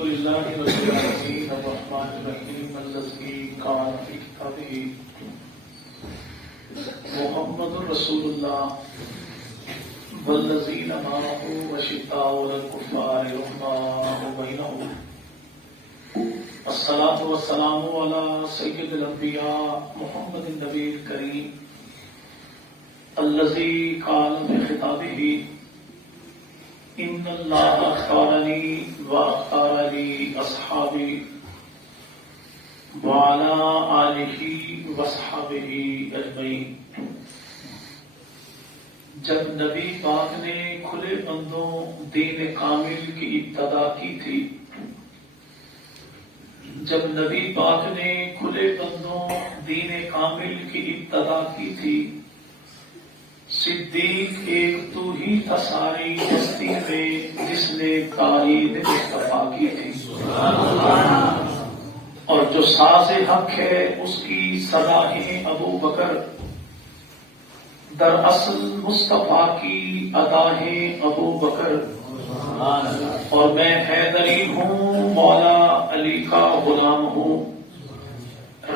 لله رب العالمين الرحمن الرحيم الذي قال في كتابه محمد رسول الله والذين معه أشداء على الكفار رحماء بينهم الصلاة والسلام على سيد الأنبياء محمد النبي الكريم الذي قال في خطابه ان اللہ اختارنی واختار لی اصحابی وعلی آلہ واصحابہ اجمعین۔ جب نبی پاک نے کھلے بندوں دین کامل کی ابتدا کی تھی، جب نبی پاک نے کھلے بندوں دین کامل کی ابتدا کی تھی، صدیق ایک تو ہی تھا ساری ہستی میں جس نے تائید مصطفیٰ کی تھی، اور جو ساز حق ہے اس کی صدا ہے ابو بکر، دراصل مصطفیٰ کی ادا ہے ابو بکر، اور میں حیدری ہوں مولا علی کا غلام ہوں،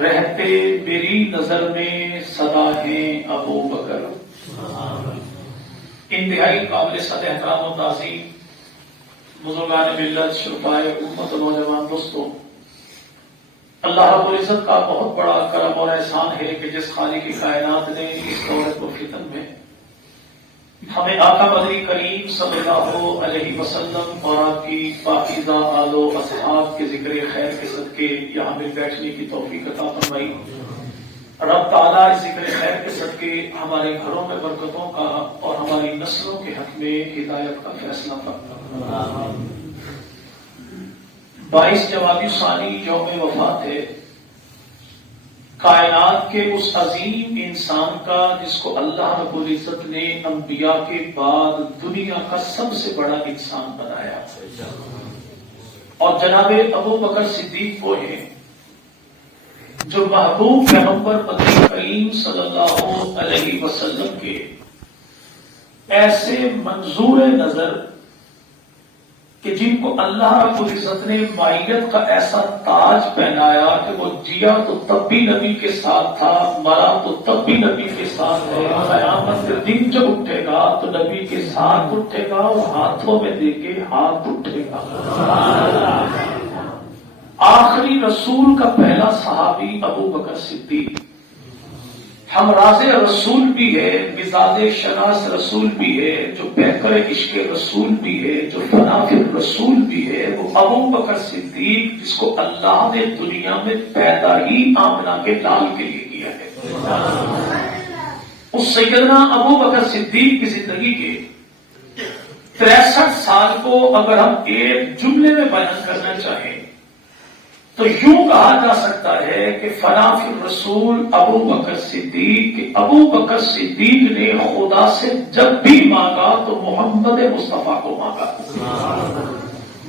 رہتے میری نظر میں صدا ہے ابو بکر۔ انتہائی قابل صد احترام و تعظیم بزرگان ملت، شرفائے امت و نوجوان دوستوں، اللہ رب العزت کا بہت بڑا کرم اور احسان ہے کہ جس خالق کائنات نے اس دور فتن میں ہمیں آقا بدری کریم صلی اللہ علیہ وسلم اور آپ کی پاکیزہ آل و اصحاب کے ذکر خیر کے صدقے یہاں مل بیٹھنے کی توفیق عطا فرمائی۔ رب تعالیٰ اس ذکر خیر کے صدقے ہمارے گھروں میں برکتوں کا اور ہماری نسلوں کے حق میں ہدایت کا فیصلہ فرمائے۔ 22 جوادی ثانی یوم وفات ہے کائنات کے اس عظیم انسان کا جس کو اللہ رب العزت نے انبیاء کے بعد دنیا کا سب سے بڑا انسان بنایا، اور جناب ابو بکر صدیق وہ ہیں جو محبوب پیغمبر مدنی کریم صلی اللہ علیہ وسلم کے ایسے منظور نظر کہ جن کو اللہ رب العزت نے مائیت کا ایسا تاج پہنایا کہ وہ جیا تو تب بھی نبی کے ساتھ تھا، مرا تو تب بھی نبی کے ساتھ ہے، قیامت کے دن جب اٹھے گا تو نبی کے ساتھ اٹھے گا اور ہاتھوں میں دے کے ہاتھ اٹھے گا۔ آخری رسول کا پہلا صحابی ابو بکر صدیق، ہم راز رسول بھی ہے، مزاج شناس رسول بھی ہے، جو پیکر عشق رسول بھی ہے، جو فنافر رسول بھی ہے، وہ ابو بکر صدیق جس کو اللہ نے دنیا میں پیدا ہی آمنہ کے لال کے لیے کیا ہے۔ اس سیدنا ابو بکر صدیق کی زندگی کے 63 سال کو اگر ہم ایک جملے میں بیان کرنا چاہیں تو یوں کہا جا سکتا ہے کہ فنا فی الرسول ابو بکر صدیق، کہ ابو بکر صدیق نے خدا سے جب بھی مانگا تو محمد مصطفیٰ کو مانگا۔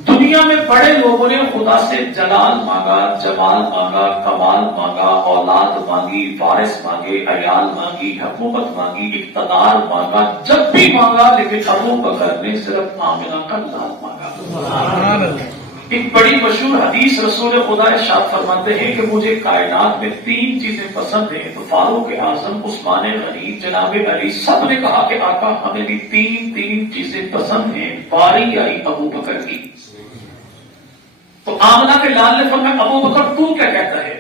دنیا میں بڑے لوگوں نے خدا سے جلال مانگا، جمال مانگا، کمال مانگا، اولاد مانگی، وارث مانگے، عیال مانگی، حکومت مانگی، اقتدار مانگا، جب بھی مانگا، لیکن ابو بکر نے صرف آمنہ کا لال مانگا۔ ایک بڑی مشہور حدیث رسول خدا ارشاد فرماتے ہیں کہ مجھے کائنات میں 3 چیزیں پسند ہیں، تو فاروق اعظم، عثمان غنی، جناب علی سب نے کہا کہ آقا ہمیں بھی 3 چیزیں پسند ہیں۔ باری آئی ابو بکر کی، تو آمنہ کے لال نے فرمایا ابو بکر تو کیا کہتا ہے؟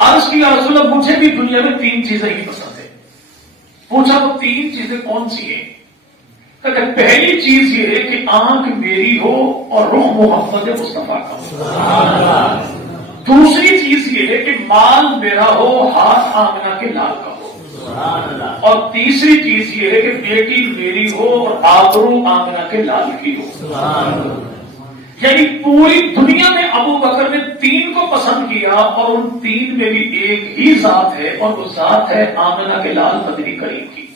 عرض کیا رسول اللہ مجھے بھی دنیا میں 3 چیزیں ہی پسند ہیں۔ پوچھا وہ 3 چیزیں کون سی ہیں؟ کہ پہلی چیز یہ ہے کہ آنکھ میری ہو اور رخ محمد مصطفیٰ کا ہو، دوسری چیز یہ ہے کہ مال میرا ہو، ہاتھ آمنہ کے لال کا ہو، اور تیسری چیز یہ ہے کہ بیٹی میری ہو اور آبرو آمنہ کے لال کی ہو۔ یعنی پوری دنیا میں ابو بکر نے 3 کو پسند کیا، اور ان 3 میں بھی ایک ہی ذات ہے، اور وہ ذات ہے آمنہ کے لال مدنی کریم کی۔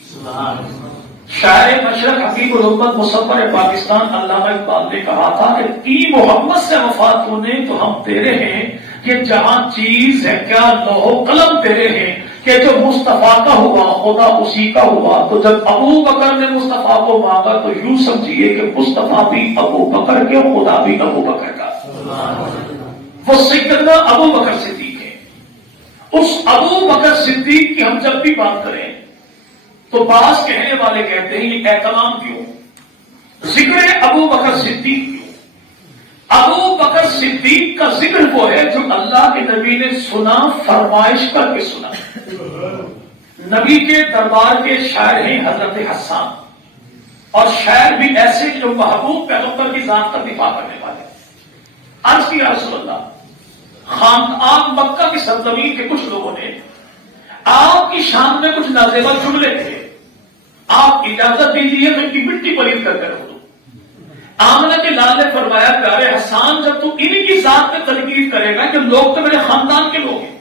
شاعر مشرق حقیق الامت مصور پاکستان علامہ اقبال نے کہا تھا کہ کی محمد سے وفات ہونے تو ہم تیرے ہیں، یہ جہاں چیز ہے کیا لوح و قلم تیرے ہیں، کہ جو مصطفیٰ کا ہوا خدا اسی کا ہوا۔ تو جب ابو بکر نے مصطفیٰ کو مانگا تو یوں سمجھیے کہ مصطفیٰ بھی ابو بکر کے، خدا بھی ابو بکر کا۔ وہ سیدنا ابو بکر صدیق ہے۔ اس ابو بکر صدیق کی ہم جب بھی بات کریں تو بعض کہنے والے کہتے ہیں یہ احترام کیوں، ذکر ابو بکر صدیق کیوں؟ ابو بکر صدیق کا ذکر وہ ہے جو اللہ کے نبی نے سنا، فرمائش کر کے سنا۔ نبی کے دربار کے شاعر ہیں حضرت حسان، اور شاعر بھی ایسے جو محبوب پیغمبر کی ذات کا دفاع کرنے والے۔ عرض کیا رسول اللہ، خاندان مکہ کی سرزمین کے کچھ لوگوں نے آپ کی شان میں کچھ نازیبہ جملے تھے، آپ اجازت دیجیے تو ان کی مٹی پلید کر کے رکھ دو۔ آمنہ کے لال نے فرمایا پیارے حسان، جب تو انہی کی ذات میں تنقید کرے گا کہ لوگ تو میرے خاندان کے لوگ ہیں،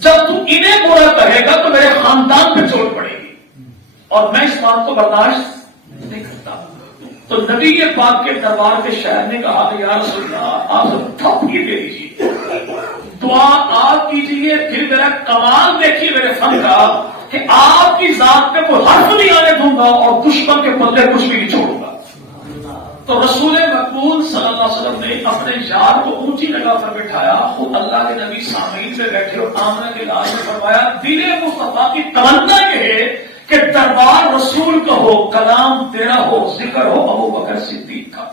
جب تو انہیں برا کہے گا تو میرے خاندان پہ چوٹ پڑے گی، اور میں اس بات کو برداشت نہیں کرتا۔ تو نبی پاک کے دربار کے شاعر نے کہا کہ یا رسول اللہ آپ تھپکی دے دیجیے، دعا آپ کیجیے، پھر میرا کمال دیکھیے میرے فن کا کہ آپ کی ذات پہ کوئی حرف نہیں آنے دوں گا اور دشمن کے پلے کچھ بھی نہیں چھوڑوں گا۔ تو رسول مقبول صلی اللہ علیہ وسلم نے اپنے یار کو اونچی جگہ پر بٹھایا، خود اللہ کے نبی سامعین سے بیٹھے اور آمنہ کے لال نے فرمایا دل مصطفیٰ کی تمنا یہ ہے کہ دربار رسول کا ہو، کلام تیرا ہو، ذکر ہو ابو بکر صدیق کا۔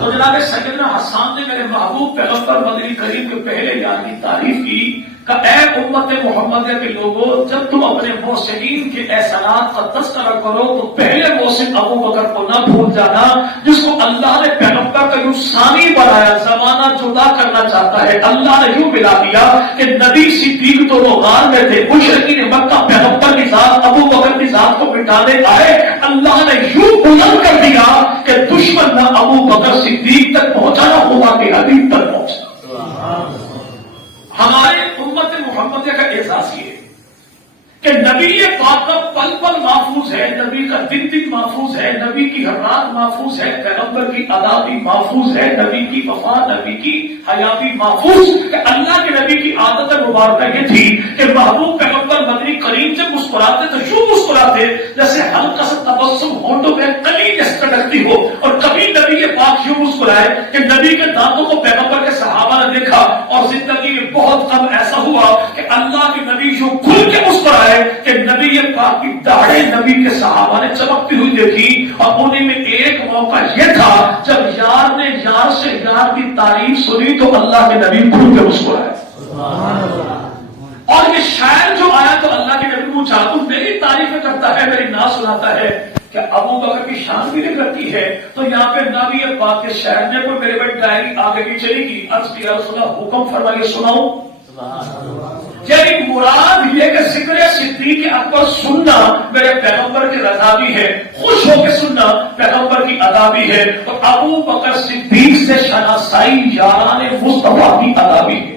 تو جناب سیدنا حسان نے میرے محبوب پیغمبر مدنی کریم کے پہلے یار کی تعریف کی کہ اے امت محمدیہ کے لوگوں، جب تم اپنے محسنین کے احسانات کا تذکرہ کرو تو پہلے محسن ابو بکر کو نہ بھول جانا، جس کو اللہ نے پیغمبر کا یوں ثانی بنایا، زمانہ جدا کرنا چاہتا ہے۔ اللہ نے یوں ملا دیا کہ نبی صدیق تو وہ غار میں تھے، مشرکین مکہ پیغمبر کی ذات ابو بکر کی ذات کو مٹانے آئے، اللہ نے یوں بلند کر دیا کہ دشمن نہ ابو بکر صدیق تک پہنچا نہ ہوگا کہ حبیب تک پہنچا۔ ہمارے امت محمدیہ کا احساس یہ ہے کہ نبی پاک کا پل پل محفوظ ہے، نبی کا دن دن محفوظ ہے، نبی کی ہر رات محفوظ ہے، پیغمبر کی ادا بھی محفوظ ہے، نبی کی وفات، نبی کی حیات بھی محفوظ ہے۔ اللہ کے نبی کی عادت مبارکہ یہ تھی کہ محبوب پیغمبر مدنی کریم سے مسکراتے تو یوں مسکراتے جیسے ہلکا سا تبسم ہونٹوں میں کلی جیسے کٹکتی ہو، اور کبھی نبی پاک یوں مسکرائے کہ نبی کے دانتوں کو پیغمبر کے صحابہ نے دیکھا، اور زندگی میں بہت کم ایسا ہوا کہ اللہ کے نبی یوں کھل کے مسکرائے کہ نبی پاک کی داڑھیں نبی کے صحابہ نے چمکتی ہوئی دیکھی، اور انہیں میں ایک موقع یہ تھا جب یار نے یار سے یار کی تعریف سنی تو اللہ کے نبی کھل کے مسکرائے۔ اور یہ شاعر جو آیا تو اللہ کے نبی پوچھا تو میری تعریفیں کرتا ہے، میری نعت سناتا ہے، کہ ابو بکر کی شان بھی نہیں کرتی ہے؟ تو یہاں پہ نبی پاک کے شاعر نے کوئی میرے بھائی ڈائری آگے بھی چلی گی، عرض کیا رسول اللہ حکم فرمائیے سناؤں۔ یعنی مراد یہ کہ ذکر صدیق اکبر سننا میرے پیغمبر کی رضا بھی ہے، خوش ہو کے سننا پیغمبر کی ادا بھی ہے، اور ابو بکر صدیق سے شناسائی یاران مصطفیٰ کی ادا بھی ہے۔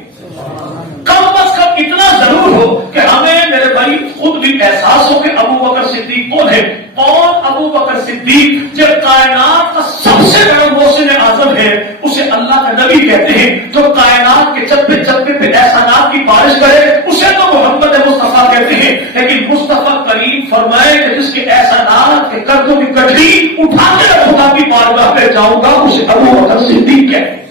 کم از کم اتنا ضرور ہو کہ ہمیں میرے بھائی خود بھی احساس ہو کہ ابو بکر صدیق کون ہے۔ کون ابو بکر صدیق؟ جو کائنات کا سب سے بڑا محسن اعظم ہے، اسے اللہ کا نبی کہتے ہیں، جو کائنات کے چپے چپے پہ احسانات کی بارش کرے اسے تو محمد مصطفیٰ کہتے ہیں، لیکن مصطفیٰ کریم فرمائے کہ جس کے احسانات کے قرضوں کی گٹھڑی اٹھا کے خدا کی بارگاہ پہ جاؤں گا اسے ابو بکر صدیق کہتے ہیں۔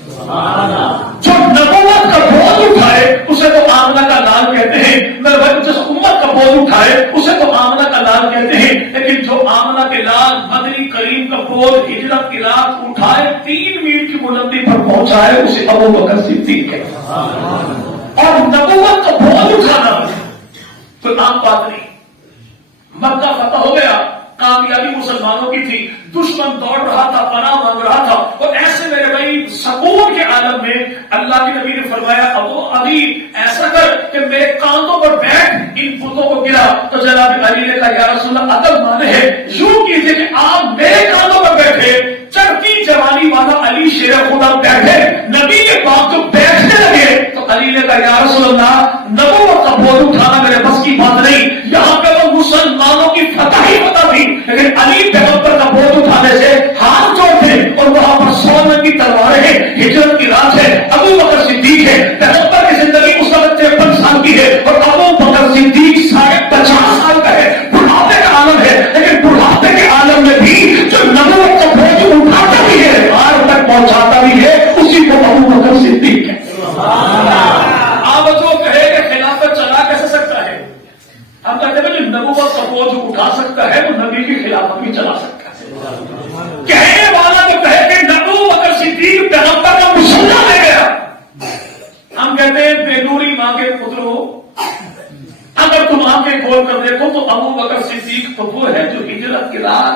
جو نبوت کا بوجھ اٹھائے اسے تو آمنہ کا لال کہتے ہیں، میرے بھائی جس امت کا بوجھ اٹھائے اسے تو آمنہ کا لال کہتے ہیں، لیکن جو آمنہ کے لال مدنی کریم کا بوجھ ہجرت کی رات اٹھائے 3 میل کی بلندی پر پہنچائے اسے ابو بکر صدیق کہتے ہیں۔ اور نبوت کا بوجھ اٹھانا کوئی عام بات نہیں۔ مکہ فتح ہو گیا، کامیابی مسلمانوں کی تھی، دشمن دوڑ رہا تھا، پناہ مانگ رہا تھا، اور ایسے میرے بھائی سکون کے عالم میں اللہ کے نبی نے فرمایا ابھی ایسا کر کہ میرے کاندھوں پر بیٹھ، ان بتوں کو گرا۔ تو جناب علی نے کہا یا رسول اللہ عقل مانے ہے، یوں کیجیے کہ آپ میرے کاندھوں پر بیٹھے، چڑھتی جوانی والا علی شیر خدا بیٹھے، نبی کے پاس جو بیٹھنے لگے تو علی نے کہا یا رسول اللہ نبوت کا بوجھ اٹھانا میرے بس کی بات نہیں، یہاں پہ وہ مسلمانوں کی فتح ہی فتح تھی، لیکن علی پیغمبر کا بوجھ اٹھانے سے ہاتھ جوڑتے، اور وہاں پر سونے کی تلواریں ہیں، ہجرت کی رات ہے، ابو بکر صدیق ہے، پیغمبر کی زندگی اس وقت 53 سال کی ہے، اور ابو بکر صدیق 50 سال کا ہے، بڑھاپے کا عالم ہے، لیکن بڑھاپے کے عالم میں بھی جو نبوت کا بوجھ اٹھاتا بھی ہے، آج تک پہنچاتا بھی ہے، اسی کو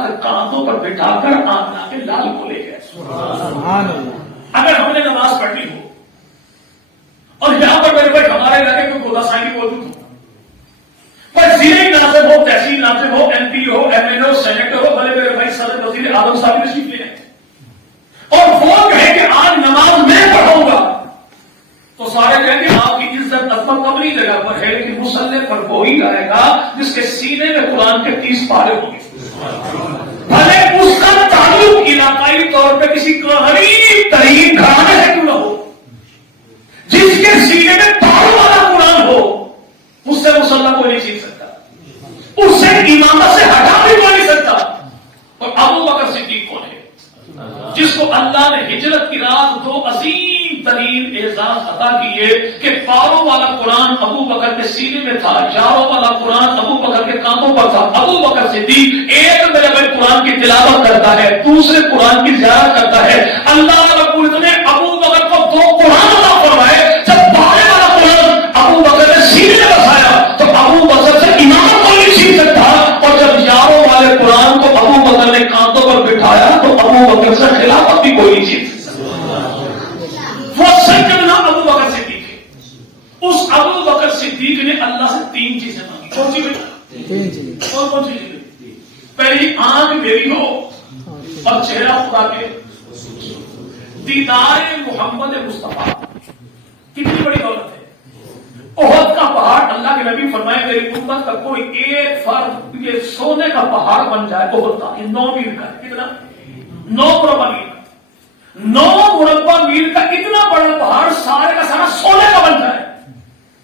ساتھ کاندھوں پر بٹھا کر آمنہ کے لال کو لے گئے. اگر ہم نے نماز پڑھنی ہو اور یہاں پر میرے بھائی ہمارے علاقے میں خدا سائی موجود ہو پر ضلع ناظم ہو, تحصیل ناظم ہو, ایم پی ہو, ایم ایل اے ہو, سینیٹر ہو, بھلے میرے بھائی صدر وزیر اعظم صاحب نے تشریف لے آئے اور وہ کہے کہ آج نماز میں پڑھوں گا تو سارے کہیں گے آپ کی عزت عظمت اپنی جگہ پر ہے, لیکن مصلی پر وہی آئے گا جس کے سینے میں قرآن کے 30 پارے ہوں گے. بھلے اس کا تعلق علاقائی طور پہ کسی غریب ترین گھرانے سے کیوں نہ ہو, جس کے سینے میں پاروں والا قرآن ہو, اس سے مصلی کوئی نہیں سیکھ سکتا, اس سے امامت سے ہٹا بھی کوئی نہیں سکتا. اور ابو بکر صدیق کون ہے جس کو اللہ نے ہجرت کی رات 2 عظیم ترین اعزاز عطا کیے کہ پاروں والا قرآن ابو بکر کے سینے میں تھا, جاروں والا قرآن ابو بکر کے کانوں پر تھا. ابو بکر صدیق ایک میرے بھائی قرآن کی تلاوت کرتا ہے, دوسرے قرآن کی زیارت کرتا ہے. اللہ رب العزت نے ابو بکر کو 2 قرآن عطا فرمائے. جب پارے والا قرآن ابو بکر نے سینے میں بسایا تو ابو بکر سے امامت کوئی نہیں سیکھ سکتا, اور جب یاروں والے قرآن کو ابو بکر نے کاندھوں پر بٹھایا تو ابو بکر سے خلافت بھی کوئی نہیں سیکھ سکتا. وہ سیدنا ابو بکر صدیق ہے. اس ابو بکر صدیق نے اللہ سے 3 چیزیں مانگی. کون سی بیٹا؟ کون سی چیزیں؟ پہلی آنکھ میری ہو اور چہرہ خدا کے, دیدار محمد مصطفیٰ. کتنی بڑی دولت ہے. احد کا پہاڑ, اللہ کے نبی فرمائے میری امت کا کوئی ایک فرد یہ سونے کا پہاڑ بن جائے احد کا, 9 میل کا, کتنا 9 مربع میل کا, 9 مربع میل کا اتنا بڑا پہاڑ سارے کا سارا سونے کا بن جائے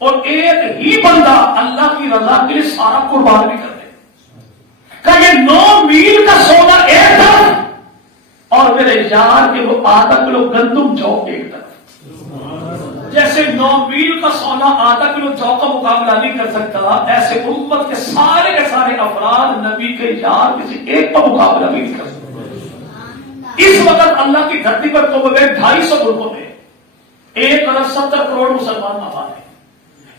اور ایک ہی بندہ اللہ کی رضا کے لیے سارا قربان بھی کر دے. کہ یہ 9 میل کا سونا ایک طرف اور میرے یار کے وہ آدھا کلو گندم جو ایک طرف. جیسے 9 میل کا سونا آدھا کلو جو کا مقابلہ نہیں کر سکتا, ایسے امت کے سارے افراد نبی کے یار کسی ایک کا مقابلہ بھی نہیں کر سکتے. اس وقت اللہ کی دھرتی پر تو بغیر 250 ملکوں میں 1.70 کروڑ مسلمان آباد ہیں.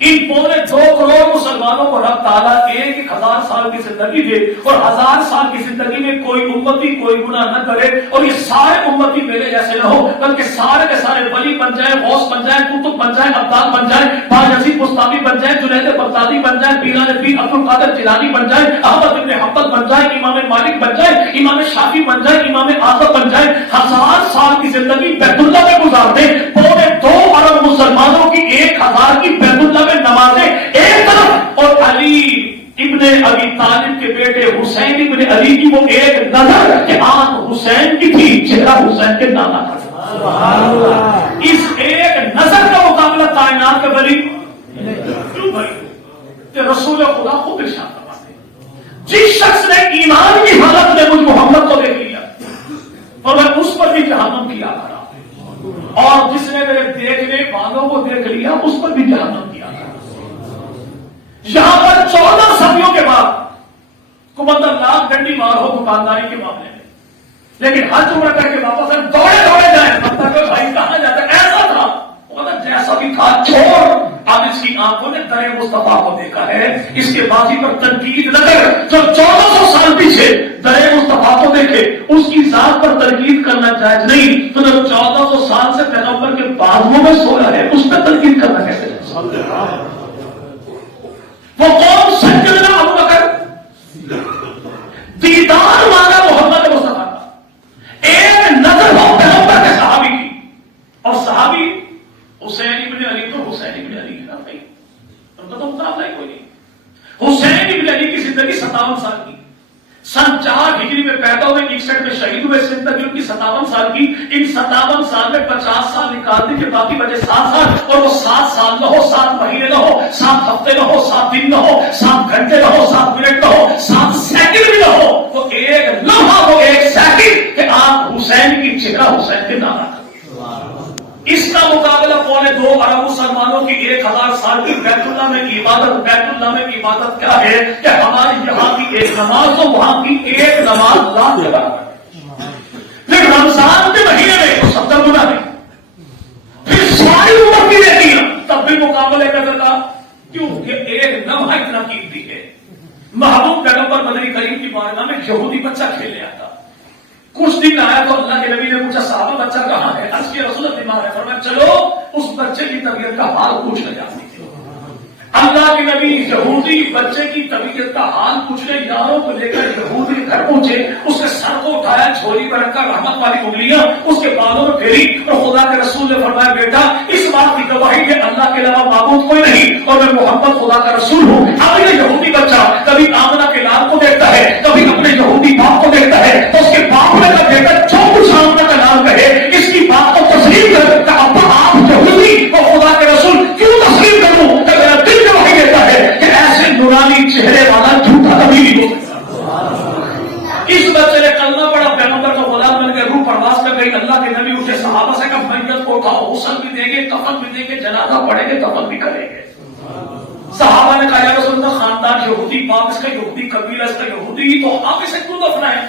ان 2.25 کروڑ مسلمانوں کو رب تعالیٰ 1,000 سال کی زندگی دے اور 1000 سال کی زندگی میں کوئی امتی کوئی گناہ نہ کرے, اور یہ سارے امتی میرے جیسے نہ ہو بلکہ سارے کے سارے ولی بن جائیں, غوث بن جائیں, قطب بن جائیں, عبدال بن جائیں, باجزید بستامی بن جائیں, جنید بغدادی بن جائیں, پیران پیر عبد القادر جیلانی بن جائیں, احمد بن حنبل بن جائیں, امام مالک بن جائیں, امام شافعی بن جائیں, امام اعظم بن جائیں, 1000 سال کی زندگی بیت اللہ میں گزار دیں. 2.25 ارب مسلمانوں کی 1000 کی بیت اللہ میں نمازیں ایک طرف, اور علی ابن ابی طالب کے بیٹے حسین ابن علی کی وہ ایک نظر کہ آنکھ حسین کی تھی, چہرہ حسین کے نانا کا. اس ایک نظر کا مقابلہ کائنات کے ولی کیوں بھائی کہ رسول خدا خود ارشاد فرماتے ہیں جس شخص نے ایمان کی حالت میں مجھ محمد کو دیکھ لیا اور میں اس پر بھی جہنم کی آگ رہا, اور جس نے میرے دیکھنے والوں کو دیکھ لیا اس پر بھی جہنم کی آگ رہا. یہاں پر 14 صدیوں کے بعد کمندر لاکھ ڈنڈی مار ہو دکانداری کے معاملے میں, لیکن حج عمرہ کر کے واپس ہم دوڑے جائیں مطلب کہ بھائی کہاں جاتا ہے, ایسا تھا جیسا بھی تھا چھوڑ. اب اس کی آنکھوں نے در مصطفیٰ کو دیکھا ہے, اس کے بازی پر تنقید نہ کر. جو 1400 سال پیچھے در مصطفیٰ کو دیکھے اس کی ذات پر تنقید کرنا جائز نہیں, تو جو 1400 سال سے پیغمبر کے بازوؤں میں سویا ہے اس پہ تنقید کرنا کیسے جائز؟ وہ قوم سیدنا ابو بکر دیدار مانگا محمد مصطفیٰ کا, ایک نظر ہو پیغمبر کے صحابی کی, اور صحابی حسین ابن علی تو حسین ابن علی ہے نا بھائی, ان کا تو مقابلہ ہی کوئی نہیں. حسین ابن علی کی زندگی 57 سال کی, سن 4 ہجری میں پیدا ہوئے, 61 میں شہید ہوئے, زندگی ان کی 57 سال کی. ان 57 سال میں 50 سال نکال دی کہ باقی بچے 7 سال, اور وہ 7 سال نہ ہو, 7 مہینے نہ ہو, 7 ہفتے نہ ہو, 7 دن نہ ہو, 7 گھنٹے نہ ہو, 7 منٹ نہ ہو, 7 سیکنڈ بھی نہ ہو, وہ ایک لمحہ ہو, ایک سیکنڈ کہ آپ حسین کی چہرہ حسین کے نانا. اس کا مقابلہ 2.25 ارب مسلمانوں کی 1000 سال کی بیت اللہ میں کی عبادت. بیت اللہ میں کی عبادت کیا ہے کہ ہماری یہاں کی ایک نماز تو وہاں کی ایک نماز لاکھ کے برابر ہے. لیکن رمضان کے مہینے میں 70 گنا ہے, پھر ساری عمر کی رہتی ہے, تب بھی مقابلے کا کیونکہ ایک لمحہ اتنا قیمتی ہے. محبوب پیغمبر مدنی کریم کی بارگاہ میں یہودی بچہ کھیلنے کچھ دن آیا تو اللہ کے نبی نے پوچھا صحابہ بچہ کہاں ہے؟ عرض کیا رسول اللہ بیمار ہے. فرمایا چلو اس بچے کی طبیعت کا حال پوچھنے جاتے. اللہ کے نبی یہودی بچے کی طبیعت کا حال پوچھنے یاروں کو لے کر یہودی گھر پہنچے. اس نے سر کو اٹھایا, جھولی میں رکھا, رحمت والی انگلیاں اس کے بالوں میں پھیری اور خدا کے رسول نے فرمایا بیٹا اس بات کی گواہی کہ اللہ کے علاوہ معبود کوئی نہیں اور میں محمد خدا کا رسول ہوں. اب یہ یہودی بچہ کبھی آمنہ کے لال کو دیکھتا ہے, کبھی اپنے یہودی باپ کو دیکھتا ہے, تو اس کے باپ نے کہا بیٹا جو کچھ آمنہ کا نام کہے اس کی بات کو تسلیم کر. کہ ابا آپ یہودی اور خدا کے رسول کیوں تسلیم کروں؟ کہ میرا دل گواہی دیتا ہے کہ ایسے نورانی چہرے والا جھوٹا کبھی نہیں ہو سکتا. اس بچے نے کلمہ پڑھا, پیغمبر کا غلام بن کے روح پرواز کر گئی. اللہ کے نبی اٹھے, صحابہ سے کہا میت کو اٹھاؤ, غسل بھی دیں گے, کفن بھی دیں گے, جنازہ پڑھیں گے, دفن بھی کریں گے. صحابہ نے کہا یا رسول اللہ خاندان یہودی, باپ اس کا یہودی, قبیلہ اس کا یہودی, تو آپ اسے کیوں دفنائیں؟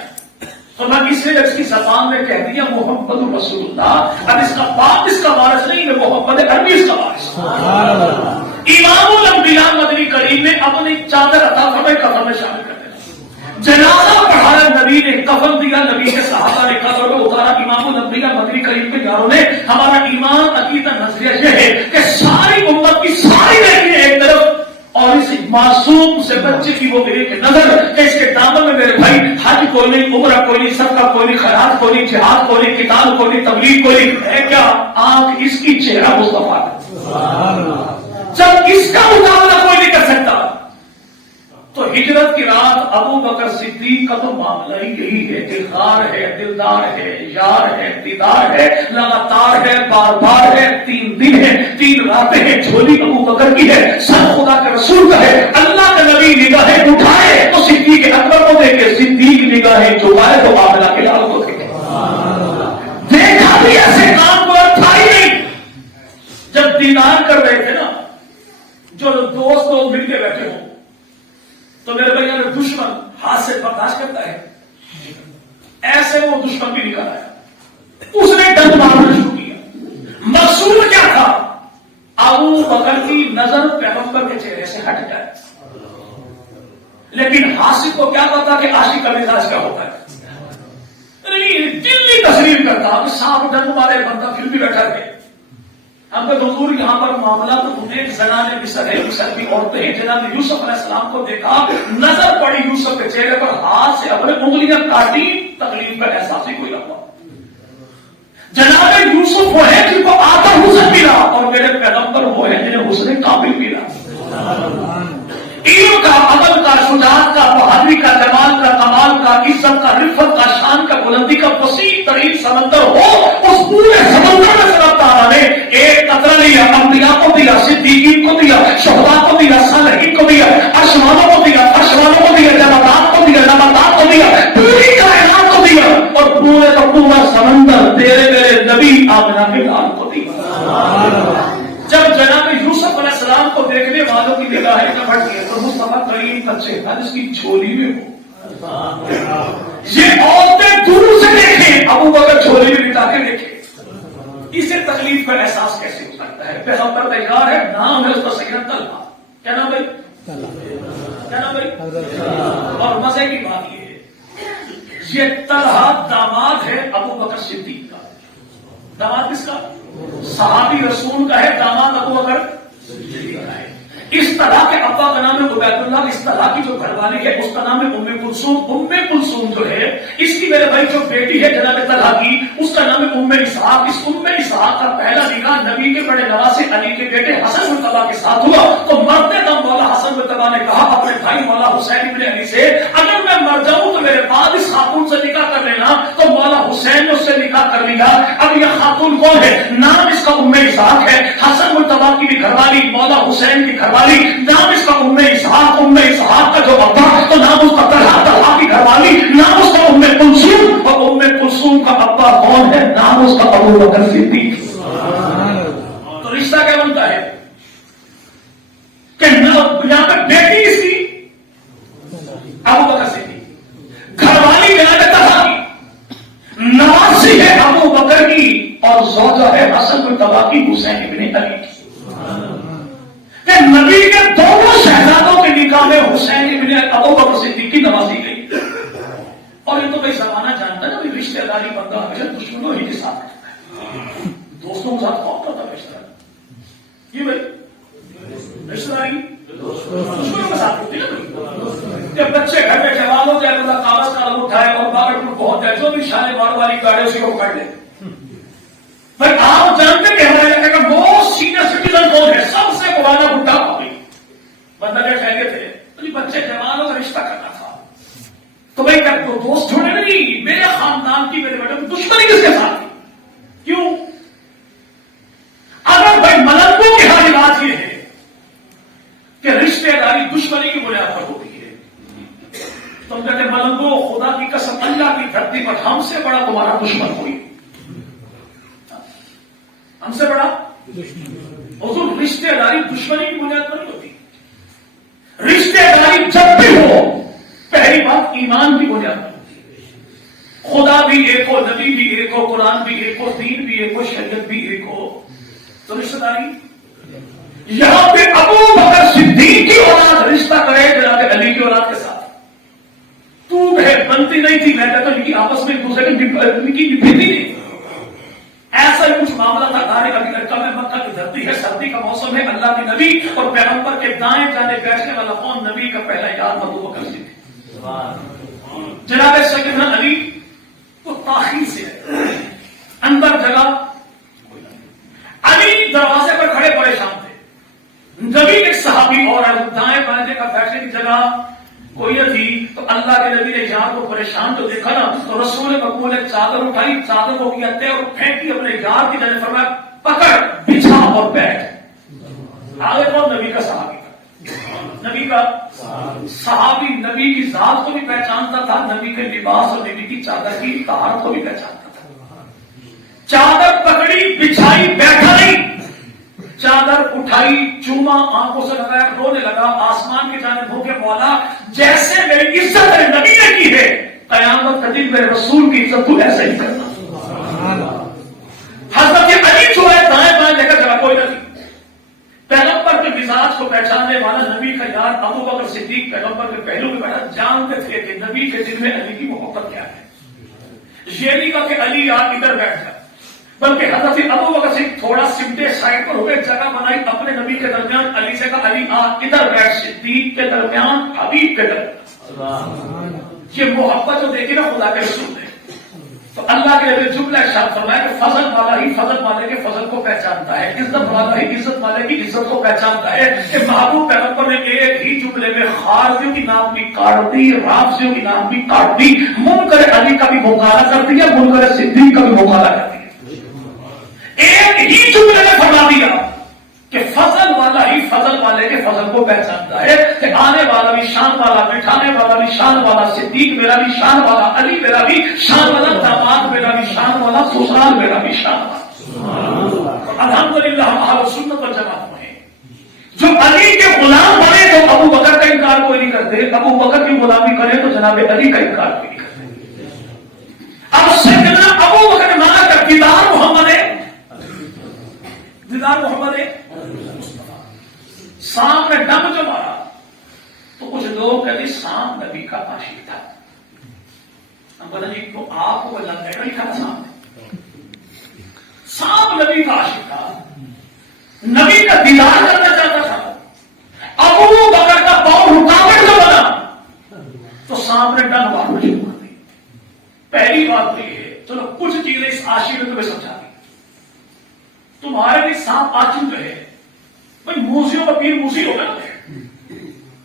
تو میں اس لیے اس کی زبان میں کہہ دیا محمد رسول اللہ. اب اس کا باپ اس کا وارث نہیں ہے, محمد عربی اس کا وارث. امام الانبیاء مدنی کریم نے اپنی چادر عطا فرمائی, کفن میں شامل کر دینا. جنازہ پڑھایا نبی نے, کفن دیا نبی کے صحابہ نے, قبر میں اتارا. امام الانبیاء مدنی کریم کے یاروں نے ہمارا ایمان عقیدہ نظریہ یہ ہے کہ ساری امت کی ساری نیکیاں ایک طرف اور اس معصوم سے بچے کی وہ میری نظر کہ اس کے دامن میں میرے بھائی حج کوئی نہیں, عمرہ کوئی نہیں, صدقہ کوئی نہیں, خیرات کوئی نہیں, جہاد کوئی نہیں, کتاب کوئی نہیں, تبلیغ کوئی نہیں, ہے کیا آنکھ اس کی چہرہ مصطفیٰ کا. جب اس کا مقابلہ کوئی نہیں کر سکتا تو ہجرت کی رات ابو بکر صدیق کا تو معاملہ ہی یہی ہے کہ غار ہے, دلدار ہے, یار ہے, دیدار ہے, لگاتار ہے, بار بار ہے, 3 دن ہے, 3 راتیں ہیں, جھولی ابو بکر کی ہے, سر خدا کے رسول کا ہے. اللہ کا نبی نگاہیں اٹھائے تو صدیق اکبر کو دیکھے, صدیق نگاہیں جھکائے تو معاملہ کے لال کو دیکھے. دیکھا بھی ایسے کام کو تھا ہی نہیں. جب دیدار کر رہے تھے نا, جو دوست لوگ مل کے بیٹھے ہوں تو میرے بھائی اگر دشمن ہاتھ سے برداشت کرتا ہے, ایسے وہ دشمن بھی نکل آیا. اس نے ڈنڈ مارنا شروع کیا. مقصود کیا تھا؟ ابو بکر کی نظر پیغمبر کے چہرے سے ہٹ جائے. لیکن حاسد کو کیا پتا کہ عاشق کا مزاج کیا ہوتا ہے. دل نہیں تسلیم کرتا کہ سانپ ڈنڈ مارے, بندہ پھر بھی بیٹھا رہے. ہم تو حضور یہاں پر معاملہ تو انہیں زنانے مصر ہے, مصر کی عورتیں ہیں. جناب یوسف علیہ السلام کو دیکھا, نظر پڑی یوسف کے چہرے پر, ہاتھ سے اپنے انگلیاں کاٹی, تکلیف کا احساس ہی کوئی نہ ہوا. جناب یوسف وہ ہے جن کو آتا حسن ملا, اور میرے پیغمبر وہ ہے جنہیں حسن کامل ملا. علم کا, عمل کا, شجاعت کا, بہادری کا, جمال کا, کمال کا, عزت کا, رفت کا, شان کا, بلندی کا وسیع ترین سمندر ہو, اس پورے سمندر میں اللہ تعالیٰ نے ایک قطرہ لیا, انبیاء کو دیا, صدیقین کو دیا, شہداء کو دیا, صالحین کو دیا, عرش والوں کو دیا, فرش والوں کو دیا, جمادات کو دیا, نباتات کو دیا, پوری کائنات کو دیا, اور پورے کا پورا سمندر تیرے میرے نبی آمنہ کے لال کو دیا. جب جناب یوسف علیہ السلام کو دیکھنے والوں کی نگاہیں کپٹ گئے تو مصطفیٰ کریم کا چہرہ جس کی جھولی میں ہو, یہ عورتیں دور سے دیکھیں, ابو بکر جھولی میں بتا کے دیکھیں, اسے تکلیف کا احساس کیسے ہو سکتا ہے؟ پیغمبر تیار ہے, نام ہے اس کا سیدنا طلحہ. کیا نام بھائی؟ کیا نام بھائی؟ اور مزے کی بات یہ ہے, یہ طلحہ داماد ہے ابو بکر صدیق کا. داماد کس کا؟ صحابی رسول کا ہے, داماد ابو بکر صدیق کا ہے. اس طرح کے ابا کا نام ہے عبید اللہ, اس طرح کی جو گھر والی ہے اس کا نام ہے ام کلثوم. ام کلثوم جو ہے اس کی میرے بھائی جو بیٹی ہے جناب طلحہ کی, اس کا نام ہے ام اسحاق. اس ام اسحاق کا پہلا نکاح نبی کے بڑے نواسے علی کے بیٹے حسن مرتضیٰ کے ساتھ ہوا. تو مرتے دم مولا حسن مرتضیٰ نے کہا اپنے بھائی مولا حسین ابن علی سے, اگر میں مر جاؤں تو میرے بعد اس خاتون سے نکاح کر لینا. تو مولا حسین نے اس سے نکاح کر لیا. اب یہ خاتون کون ہے؟ نام اس کا ام اسحاق ہے. حسن مرتضیٰ کی بھی گھر والی, مولا حسین کی گھر والی, نام اس کا ام اسحاق. ام اسحاق کا جو ابا تو نام اس کا طلحہ, طلحہ کی گھر والی نام اس کا ام کلثوم, اور ام کلثوم کا ابا کون ہے؟ نام اس کا ابو بکر صدیق. تو رشتہ کیا بنتا ہے کہ یہاں پہ بیٹی اس کی ابو بکر صدیق, گھر والی جناب طلحہ کی, نواسی ہے ابو بکر کی, اور زوجہ ہے حسن مرتضیٰ کی حسین ابن علی کی. کہ نبی کے دونوں شہزادوں کے نکاح میں حسین ابن ابو بکر صدیق کی نوازی گئی. اور یہ تو بھائی زمانہ جانتا ہے نا بھائی رشتے داری بندہ ہمیشہ دشمنوں ہی کے ساتھ رہتا ہے، دوستوں کے ساتھ کون کرتا ہے رشتے داری؟ یہ بھائی رشتے داری دشمنوں کے ساتھ ہوتی ہے نا۔ جب بچے گھر میں جوان ہو جائے بندہ کاغذ قلم اٹھائے اور باغ میں بہت ہے جو بھی شانے مار والی گاڑی اسی کو پکڑ لے۔ بھائی آپ جانتے کہ ہمارے علاقے کا موسٹ سینئر سٹیزن کون ہے؟ سب سے پرانا بڈھا پاپی بندہ جب ٹھہرے تھے تو یہ بچے جوانوں کا رشتہ کرنا تھا تو بھائی کیا تو دوست چھوڑے نہیں، میرے خاندان کی میرے بیٹے دشمنی کس کے ساتھ تھی؟ کیوں؟ اگر بھائی ملنگوں کے ہاں علاج یہ ہے کہ رشتے داری دشمنی کی بنیاد پر ہوتی ہے، تم کہتے ملنگوں خدا کی قسم اللہ کی دھرتی پر ہم سے بڑا تمہارا دشمن کوئی، ہم سے بڑا حضور رشتے داری دشمنی کی بنیاد پر نہیں ہوتی۔ رشتے داری جب بھی ہو پہلی بات ایمان کی بنیاد پر ہوتی ہے، خدا بھی ایک ہو، نبی بھی ایک ہو، قرآن بھی ایک ہو، دین بھی ایک ہو، شریعت بھی ایک ہو، تو رشتے داری یہاں پہ ابو بکر صدیق کی اولاد رشتہ کرے جناب علی کی اولاد کے ساتھ تو بنتی نہیں تھی، میں کہتا ہوں ان کی آپس میں ایک دوسرے کی نبھتی نہیں، ایسا ہی کچھ معاملہ تھا۔ دار ابی ارقم میں مکہ کی دھرتی ہے، سردی کا موسم ہے، اللہ کے نبی اور پیغمبر کے دائیں جانے بیٹھنے والا کون؟ نبی کا پہلا یار ابو بکر صدیق، جناب سیدنا علی تو تاخیر سے ہے، اندر جگہ علی دروازے پر کھڑے پریشان تھے، نبی کے صحابی اور دائیں بائیں کا بیٹھنے کی جگہ کوئی نہ تھی، تو اللہ کے نبی نے یار کو پریشان تو دیکھا نا، تو رسول مقبول نے چادر اٹھائی، چادر کو کیا طے اور پھینکی اپنے یار کی جانب، فرمایا پکڑ بچھا اور بیٹھ۔ آگے کون؟ نبی کا صحابی تھا، نبی کا صحابی نبی کی ذات کو بھی پہچانتا تھا، نبی کے لباس اور نبی کی چادر کی طہارت کو بھی پہچانتا تھا۔ چادر پکڑی، بچھائی، بیٹھا نہیں، چادر اٹھائی، چوما، آنکھوں سے لگایا، رونے لگا، آسمان کی جانب ہو کے مولا جیسے میری عزت میرے نبی نے کی ہے، قیامت کا دن میرے رسول کی عزت تو ایسا ہی کرنا۔ حضرت علی جو ہے دائیں بائیں لے کر جگہ کوئی نہ تھی، پیغمبر کے مزاج کو پہچاننے والا نبی کا یار ابو بکر صدیق پیغمبر کے پہلو میں بیٹھا، جانتے تھے کہ نبی کے دل میں علی کی محبت کیا ہے، یہ نہیں کہا کہ علی یار ادھر بیٹھ جائے، بلکہ حضرت ابو بکر سے تھوڑا سمٹے سائڈ پر ہوئے، جگہ بنائی اپنے نبی کے درمیان، علی سے کہا علی آ ادھر بیٹھ، صدیق کے درمیان، حبیب کے درمیان۔ یہ محبت جو دیکھی نا خدا کے رسول نے، تو اللہ کے نبی جملہ ارشاد فرمایا کہ فضل والا ہی فضل والے کے فضل کو پہچانتا ہے، عزت والا ہی عزت والے کی عزت کو پہچانتا ہے، کہ محبوب پیغمبر نے ایک ہی جملے میں خارجیوں کی نام بھی کاٹ دی، رافضیوں کی نام بھی کاٹ دی، منکر علی کا بھی مقابلہ کر دیا، منکر صدیق کا بھی مقابلہ کر دیا، ایک ہی جملے میں فرما دیا کہ فضل والا ہی فضل والے کے فضل کو پہچانتا ہے، کہ آنے والا بھی شان والا، بٹھانے والا بھی شان والا، صدیق میرا بھی شان والا، علی میرا بھی شان والا، داماد میرا بھی شان والا، سسرال میرا بھی شان والا۔ الحمدللہ ہم اہل سنت والجماعت میں ہیں، جو علی کے غلام بنے تو ابو بکر کا انکار کوئی نہیں کرتے، ابو بکر کی غلامی کرے تو جناب علی کا انکار کوئی نہیں کرتے۔ اب سیدنا ابو بکر نے مانا کر دیدار محمد ہے، دیدار محمد ہے، سام نے ڈم جو مارا تو کچھ لوگ کہتے سام نبی کا عاشق تھا، ہم پتہ نہیں تو آپ کو لگتا ہے تھا سام نبی کا عاشق تھا، نبی کا دیدار کرنا چاہتا تھا، ابو بکر کا پاؤں رکاوٹ جو بنا تو سام نے ڈم مارنا شروع کر دی۔ پہلی بات تو یہ ہے، چلو کچھ چیزیں اس عاشق نے تمہیں سمجھا دی، تمہارے لیے سانپ آچو جو ہے بھائی موسیوں کا پیر موسی ہوگا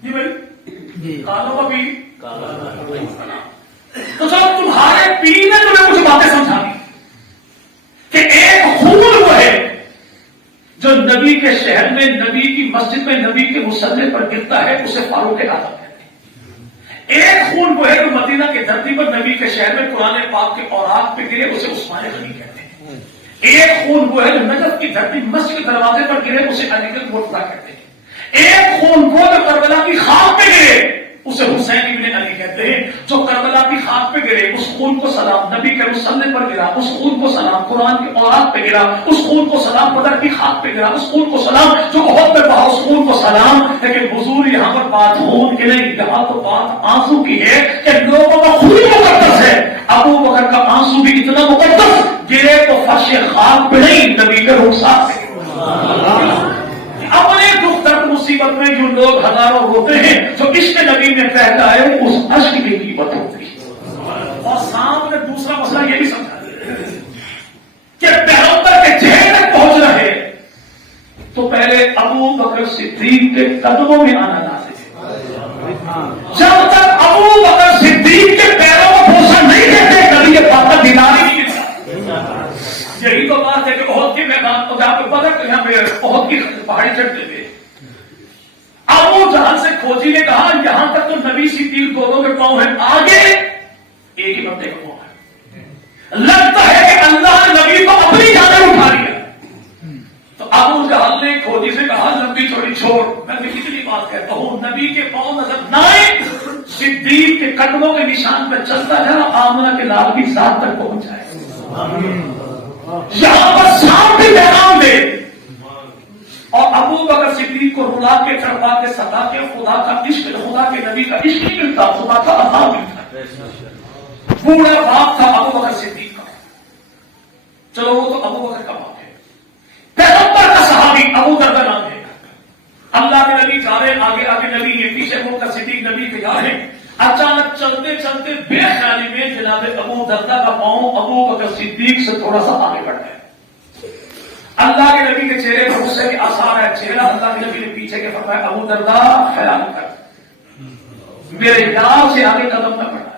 جی بھائی، کالوں کا پیر، تو جب تمہارے پیر نے تمہیں کچھ باتیں سمجھا دی کہ ایک خون وہ ہے جو نبی کے شہر میں، نبی کی مسجد میں، نبی کے مصلی پر گرتا ہے، اسے فاروق اعظم کہتے ہیں، ایک خون وہ ہے جو مدینہ کی دھرتی پر نبی کے شہر میں قرآن پاک کے اوراق پہ گرے، اسے عثمان غنی کہتے ہیں، ایک خون وہ ہے جو نجف کی دھرتی مسجد کے دروازے پر گرے، اسے علی گڑھ مرتضیٰ کہتے ہیں، ایک خون وہ جو کربلا کی خاک پہ گرے اسے حسین ابن علی کہتے ہیں، جو کربلا کی خاک پہ گرے، اس خون کو سلام، نبی کے مسلح پر گرا اس خون کو سلام، قرآن کی اورات پہ گرا اس خون کو سلام، بدر کی خاک پہ گرا اس خون کو سلام، جو بہت پہ بہا اس خون کو سلام۔ لیکن حضور یہاں پر بات خون کی نہیں، یہاں تو بات آنسو کی ہے کہ لوگوں کا خون مقدس ہے۔ ابو بکر کا آنسو بھی اتنا مقدس، گرے تو فرش خاک پہ نہیں، نبی کے رخسار سے۔ اپنے دکھ درد مصیبت میں جو لوگ ہزاروں روتے ہیں، جو عشق نبی میں کہتا ہے، اس عشق کی قیمت ہوتی ہے۔ اور سامنے دوسرا مسئلہ یہ بھی سمجھا کہ پیغمبر کے چہرے تک پہنچ رہے تو پہلے ابو بکر صدیق کے قدموں میں آنا لازم ہے۔ جب تک ابو بکر صدیق کے پیروں کو بوسہ نہیں دیتے، کبھی یہ بات کا دیدار ہی نہیں ملتا۔ یہی تو بات ہے کہ بہت کی میدان کو جہاں پہ بدر یہاں پہ بہت کی پہاڑی چڑھتے تھے، ابو جہاں سے کھوجی نے کہا یہاں تک تو نبی صدیق دونوں کے پاؤں ہیں، آگے ایک ہی بندے کا پاؤں ہے، لگتا ہے کہ اللہ نے نبی کو اپنی جانب اٹھا لیا۔ تو ابو جہل نے کھوجی سے کہا لمبی چھوڑی چھوڑ، میں نے کتنی بات کہتا ہوں، نبی کے پاؤں نظر نہ آئے، صدیق کے قدموں کے نشان پہ چلتا جا، آمنہ کے لال کی ذات تک پہنچ جائے۔ یہاں پر صاحب بھی پیغام دے، اور ابو بکر صدیق کو رلا کے چڑھا کے ستا کے خدا کا عشق، خدا کے نبی کا عشق نہیں ملتا، خدا کا عذاب ملتا۔ بوڑھا باپ تھا ابو بکر صدیق کا، چلو وہ تو ابو بکر کا باپ ہے، پیغمبر کا صحابی ابو دردا نام ہے، اللہ کے نبی جا رہے، آگے آگے نبی ہے، پیچھے بکر صدیق نبی کے جا رہے، اچانک چلتے چلتے بے خیالی میں جناب ابو دردا کا پاؤں ابو بکر صدیق سے تھوڑا سا آگے بڑھ گیا۔ اللہ کے نبی کے چہرے پر غصے کے آثار ہے، چہرہ اللہ کے نبی نے پیچھے کے فرمایا ابو دردا خیال کر، میرے یار سے آگے قدم نہ بڑھا۔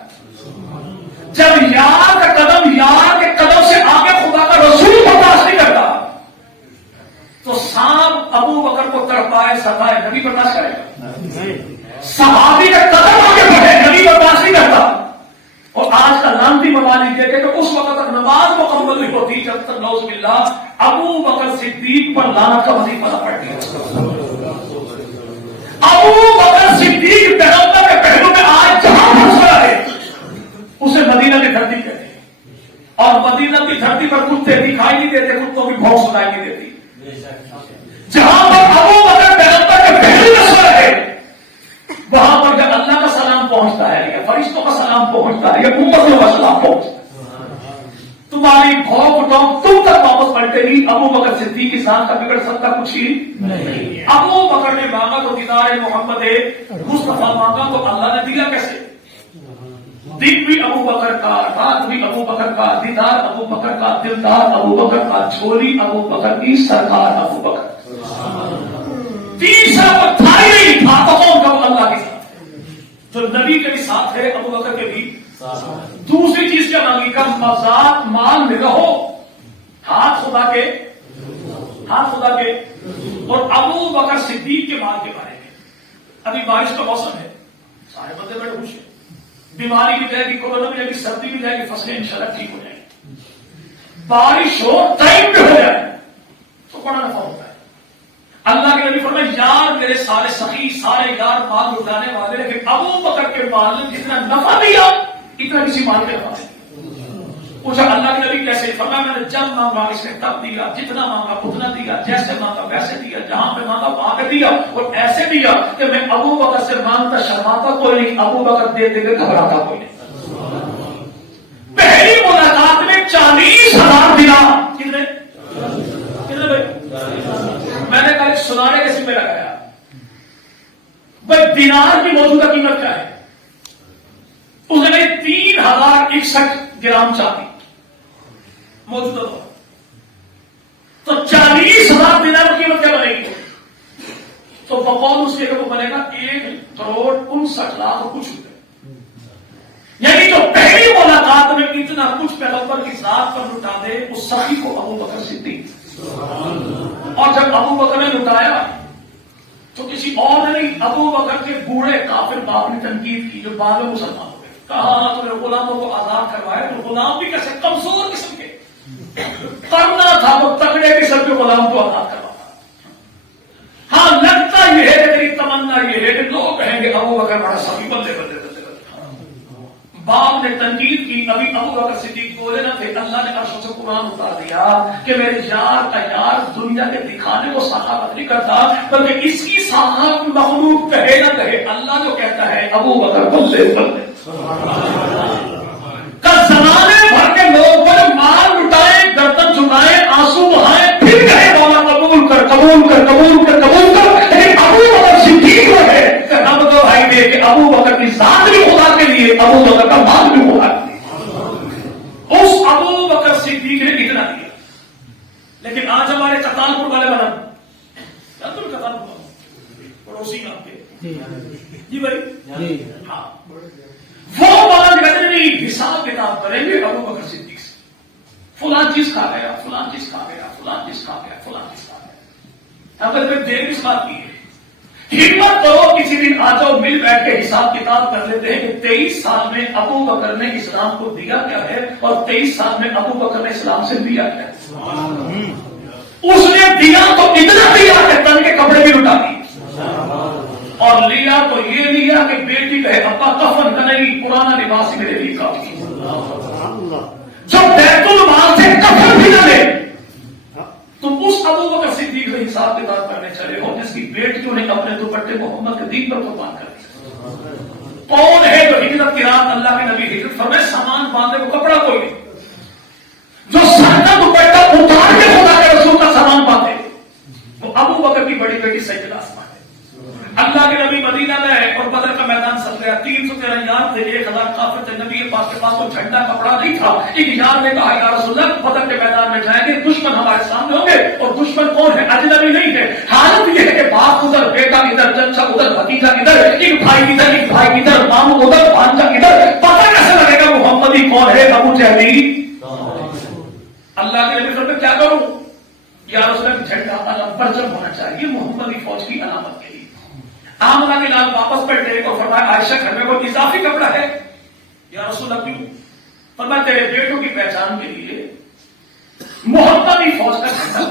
جب یار کا قدم یار کے قدم سے آگے خدا کا رسول برداشت نہیں کرتا تو سانپ ابو بکر کو تڑپائے ستائے، نبی برداشت کرے گا؟ صحابی کا قدم آگے بڑھے، نبی برداشت نہیں کرتا۔ اور آج کا لانتی ممالک دیکھے تو اس وقت تک نماز مکمل نہیں ہوتی جب تک نعوذ باللہ ابو بکر صدیق پر لعنت کا وظیفہ نہ پڑتی ہے۔ ابو بکر صدیق پیغمبر کے پہلو میں آج جہاں پر سویا ہے اسے مدینہ کی دھرتی کہتے ہیں، اور مدینہ کی دھرتی پر کتے دکھائی نہیں دیتے، کتوں کی بھونک سنائی نہیں دیتی۔ جہاں پر ابو بکر پیغمبر کے پہلو میں سویا ہے وہاں پر جب اللہ کا سلام پہنچتا ہے یا فرشتوں کا سلام پہنچتا ہے یا امتوں کا سلام پہنچتا ہے، تمہاری بھوک ٹوک تم تک واپس پلٹے گی۔ ابو بکر صدیق کی ذات کا بگڑ سکتا کچھ ہی نہیں۔ ابو بکر نے مانگا تو دیدار محمد مصطفیٰ مانگا تو اللہ نے دیا کیسے؟ دن بھی ابو بکر کا، رات بھی ابو بکر کا، دیدار ابو بکر کا، دلدار ابو بکر کا، جھولی ابو بکر کی، سرکار ابو بکر۔ تیسرا وہ تھا ہی نہیں تھا تو کون کا اللہ کے ساتھ، جو نبی کے بھی ساتھ ہے ابو بکر کے بھی۔ دوسری چیز کیا مانگی؟ کا مزاد مال میں رہو، ہاتھ خدا کے، ہاتھ خدا کے۔ اور ابو بکر صدیق کے مال کے بارے میں، ابھی بارش کا موسم ہے، سارے بندے بیٹھے خوش ہیں، بیماری بھی جائے گی، کورونا بھی جائے گی، سردی بھی جائے گی، فصلیں انشاءاللہ ٹھیک ہو جائیں گی، بارش ہو ٹائم پہ ہو جائے تو بڑا نفع ہوتا ہے۔ اللہ کے نبی فرمائے یار میرے سارے سخی، سارے یار مال لٹانے والے، لیکن ابو بکر کے مال نے جتنا نفع دیا اتنا کسی مال کے نفع نہیں۔ پوچھا اللہ کے نبی کیسے؟ فرمایا میں نے جب مانگا اس نے تب دیا، جتنا مانگا اتنا دیا، جیسے مانگا ویسے دیا، جہاں پہ مانگا وہاں پہ دیا، اور ایسے دیا کہ میں ابو بکر سے مانگتا شرماتا کوئی نہیں، ابو بکر دے دے کے گھبراتا کوئی نہیں۔ پہلی ملاقات میں 40,000 دینار، کتنے بھائی؟ میں نے کہا سنانے کے سمے لگایا بھائی دینار کی موجودہ قیمت کیا ہے؟ اس نے 3061 گرام چاندی موجودہ دور، تو 40,000 دینار کی قیمت کیا بنے گی؟ تو بقول اس کے وہ بنے گا 1,59,00,000 کچھ روپے۔ یعنی جو پہلی ملاقات میں اتنا کچھ پیغمبر کی ذات پر لٹا دے اس سخی کو ابو بکر صدیق۔ اور جب ابو بکر نے لٹایا تو کسی اور نے نہیں، ابو بکر کے بوڑھے کافر باپ نے تنقید کی جو بعد میں مسلمان ہو گئے، کہا تم نے غلاموں کو آزاد کروایا تو غلام بھی کیسے کمزور قسم کے کرنا تھا، وہ تکڑے قسم کے غلام کو آزاد کرواتا۔ ہاں لگتا یہ ہے کہ تیری تمنا یہ ہے کہ لوگ کہیں گے ابو بکر بڑا سخی، باپ نے تنقید کی، ابھی ابو بکر صدیق بولے نہ تھے، اللہ نے عرش سے قرآن اتار دیا کہ میرے یار کا یار دنیا کے دکھانے کو صحابت نہیں کرتا، بلکہ اس کی صحابت مخلوق کہے نہ کہے، اللہ جو کہتا ہے ابو بکر بولے زمانے بھر کے لوگ بڑے مال لٹائے، گردن جھکائے، آنسو بہائے، پھر کہے مولا قبول کر قبول کر قبول کر قبول کر، لیکن ابو بکر صدیق جو ہے رب تو بھائی دے کہ ابو بکر کی ذات بھی خدا کے لیے، ابو بکر کا مال بھی خدا کے لیے، اس ابو بکر صدیق نے اتنا دیا۔ لیکن آج ہمارے کرتالپور والے بنا کرتالپور پڑوسی آپ کے جی بھائی ہاں، وہ بات کہتے نہیں، حساب کتاب کریں گے ابو بکر صدیق سے، فلاں چیز کھا گیا، فلاں چیز کھا گیا، فلاں چیز کھا گیا، فلاں چیز کھا گیا۔ اگر میں دیر اس بات کی ہے، ہمت کرو کسی دن آ جاؤ، مل بیٹھ کے حساب کتاب کر لیتے ہیں کہ 23 سال میں ابو بکر نے اسلام کو دیا کیا ہے اور 23 سال میں ابو بکر نے اسلام سے لیا کیا ہے۔ اس نے دیا تو اتنا دیا کہ تن کے کپڑے بھی لٹا دیے، اور لیا تو یہ لیا کہ بیٹی کہے ابا کفن کا نہیں، پرانا لباس میرے لیے کافی، جو بیت المال سے کفن بھی نہ لے۔ تم اس ابو بکر صدیق سے حساب کتاب کرنے چلے ہو جس کی بیٹیوں نے اپنے دوپٹے محمد کے دین پر قربان کر دیا۔ کون ہے جو ہجرت کی رات اللہ کے نبی ہجرت فرمائے سامان باندھے کو کپڑا کوئی نہیں، جو سر کا دوپٹہ اتار کے خدا کے رسول کا سامان باندھے وہ ابو بکر کی بڑی بیٹی سیدہ اسماء ہے۔ اللہ کے نبی مدینہ میں ہے اور بدر کا میدان سل گیا، 313 یار تھے، 1000 کافر تھے، نبی پاک کے پاس کوئی جھنڈا کپڑا نہیں تھا۔ ایک یار نے کہا یا رسول اللہ بدر کے میدان میں جائیں گے، دشمن ہمارے سامنے ہوں گے، اور دشمن کون ہے؟ اجنبی نہیں ہے، حالت یہ ہے کہ باپ ادھر، بیٹا ادھر، چچا ادھر، بھتیجا ادھر، ایک بھائی ادھر، ایک بھائی ادھر، ماموں ادھر، بھانجا ادھر، پتہ کیسے لگے گا محمدی کون ہے؟ ابو جہلی۔ اللہ کے نبی فرماتے کیا کروں؟ یا رسول اللہ جھنڈا علم پرچم ہونا چاہیے محمدی فوج کی علامت کے لیے۔ آمنہ کے لال واپس بیٹھے اور فرمایا عائشہ گھر میں کوئی اضافی کپڑا ہے؟ یا رسول اللہ کیوں؟ فرمایا تیرے بیٹوں کی پہچان کے لیے محمدی فوج کا جھنڈا۔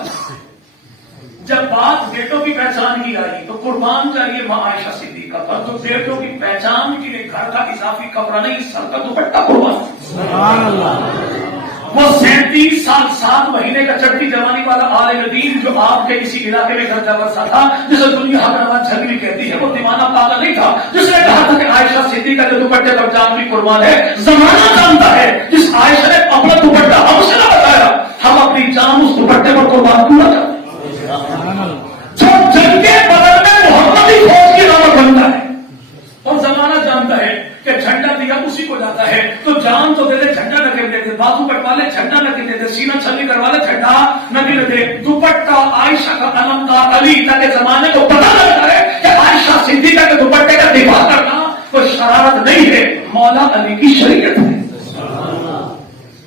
جب بات بیٹوں کی پہچان کی آئی تو قربان چاہیے ماں عائشہ صدیقہ پر، تو بیٹوں کی پہچان کے لیے گھر کا اضافی کپڑا نہیں، سر کا دوپٹہ قربان۔ سبحان اللہ۔ وہ 37 سال 7 مہینے کا چڑھتی جوانی والا عالم دین جو آپ کے کسی علاقے میں گھر جا برسا تھا، جسے دنیا حضرت جھگڑی کہتی ہے، وہ دیوانہ پاگل نہیں تھا جس نے کہا تھا کہ عائشہ صدیقہ کے دوپٹے پر جان بھی قربان ہے۔ زمانہ جانتا ہے جس عائشہ نے اپنا دوپٹہ ہم سے نہ بتایا، ہم اپنی جان اس دوپٹے پر قربان کیوں نہ کرتے؟ جو جنگ کے بدل میں محمدی فوج کی علامت بنتا ہے، اور زمانہ جانتا ہے کہ جھنڈا دیا اسی کو جاتا ہے، تو جان تو دے دے جھنڈا نہ دے دے، بازو کٹوا لے جھنڈا نہ دے دے، سینہ چھلنی کروا لے جھنڈا نہ دے دے، دوپٹہ عائشہ کا علم کا علی تاکہ زمانے کو پتہ لگتا ہے کہ عائشہ صدیقہ کے دوپٹے کا دفاع کرنا کوئی شرارت نہیں ہے، مولا علی کی شریعت ہے۔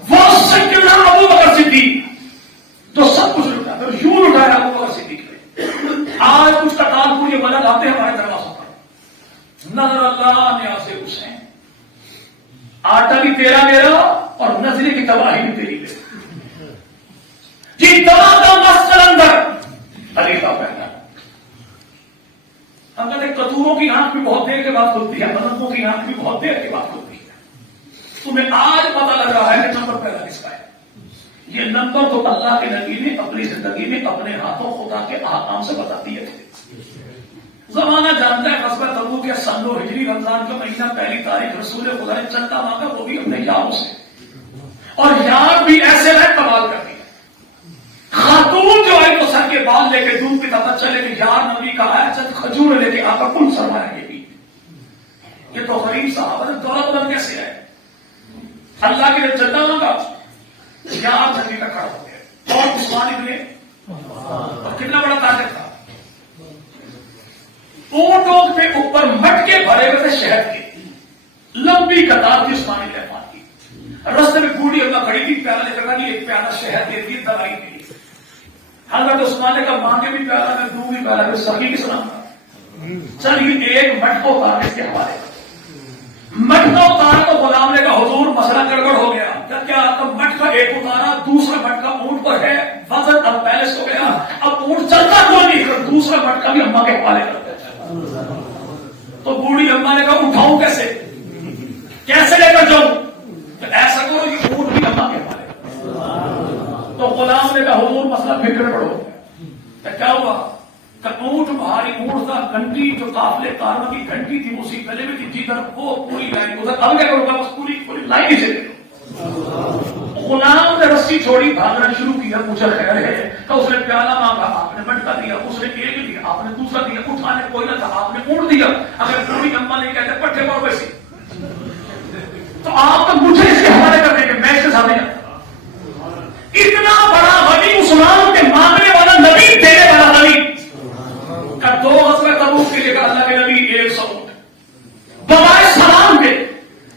وہ سیدنا ابو بکر صدیق تو سب کچھ لٹا پھر یوں لٹایا ابو بکر صدیق نے۔ آج کچھ کرتالپور یہ بلد آتے ہیں ہمارے دروازوں پر، نظر اللہ نیاز حسین، آٹا بھی تیرا میرا اور نظری کی تباہی بھی تیری میری، جی دوا کا مسل اندر علی کا پہنا۔ ہم کہتے ہیں کتوروں کی آنکھ بھی بہت دیر کے بعد کھلتی ہے، ملکوں کی آنکھ بھی بہت دیر کے بعد کھلتی ہے۔ تمہیں آج پتا لگ رہا ہے کہ نمبر پہلا کس کا ہے؟ یہ نمبر تو اللہ کے نبی نے اپنی زندگی میں اپنے ہاتھوں خدا کے احکام سے بتا دیے تھے۔ زمانہ جانتا ہے غزوہ تبوک کے سن 9 ہجری رمضان کا مہینہ 1 تاریخ رسول خدا نے چندہ مانگا، وہ بھی اپنے یاروں سے، اور یار بھی ایسے رہ کمال کر دیا۔ خاتون جو آئی تو سر کے بال لے کے دودھ پتا تھا چلے کہ یار نبی کا آیا چند کھجور لے کے آقا کن سرمایا گی۔ یہ تو غریب صحابہ نے دولت مند کیسے آئے؟ اللہ کے لیے چندہ مانگا، یار نبی کا کھڑا ہو گیا، اور عثمان ابن اور کتنا بڑا تاجر تھا، اونٹوں کے اوپر مٹکے بھرے ہوئے تھے شہد کے، لمبی قطار تھی عثمان ابن عفان کی۔ رستے میں بوڑھی اللہ کھڑی تھی، پیالہ لے کر آئی، ایک پیالہ شہد دے دی دوائی کے لیے۔ حضرت عثمان نے کہا مانگے بھی پیالہ میں دوں بھی پیالہ میں، سبھی کے سلام تھا، چلیے ایک مٹکا اتارنے کے حوالے۔ مٹکا اتارا تو غلام نے کہا حضور مسئلہ گڑبڑ ہو گیا۔ کیا تب مٹکا ایک اتارا، دوسرا مٹکا اونٹ پر ہے، وزن اب بیلنس ہو گیا، اب اونٹ چلتا کیوں نہیں، دوسرا مٹکا بھی اماں کے حوالے کرتے۔ تو بوڑھی اماں نے کہا اٹھاؤں کیسے لے لے کر جاؤں؟ تو ایسا کرو کہ اونٹ کی اما کے پالے. تو غلام نے کہا حضور مسئلہ فکر پڑو. تو کیا ہوا کہ اونٹ بھاری اونٹ تھا, گھنٹی جو قافلے کاروں کی گھنٹی تھی اسی گلے میں تھی, جدھر وہ پوری لائن ادھر. اب کیا کروں گا, بس پوری لائن ہی سے دے. غلام نے رسی چھوڑی, بھاگنا شروع کیا. پوچھا خیر ہے؟ تو اس نے پیالہ مانگا, آپ نے مٹکا دیا. اس نے ایک دیا, آپ نے دوسرا دیا. اٹھانے کوئی نہ تھا, آپ نے اونٹ دیا. اگر پوری اما نہیں کہتے پٹھے پڑو ویسے, تو آپ تو مجھے اس کے حوالے کر دیں گے, میں اس کے سامنے. اتنا بڑا غنی عثمان کے مانگنے والا نبی, دینے والا نبی کا 2 غزوہ تبوک کے لیے اللہ کے نبی 100 اونٹ بغیر سلام کے,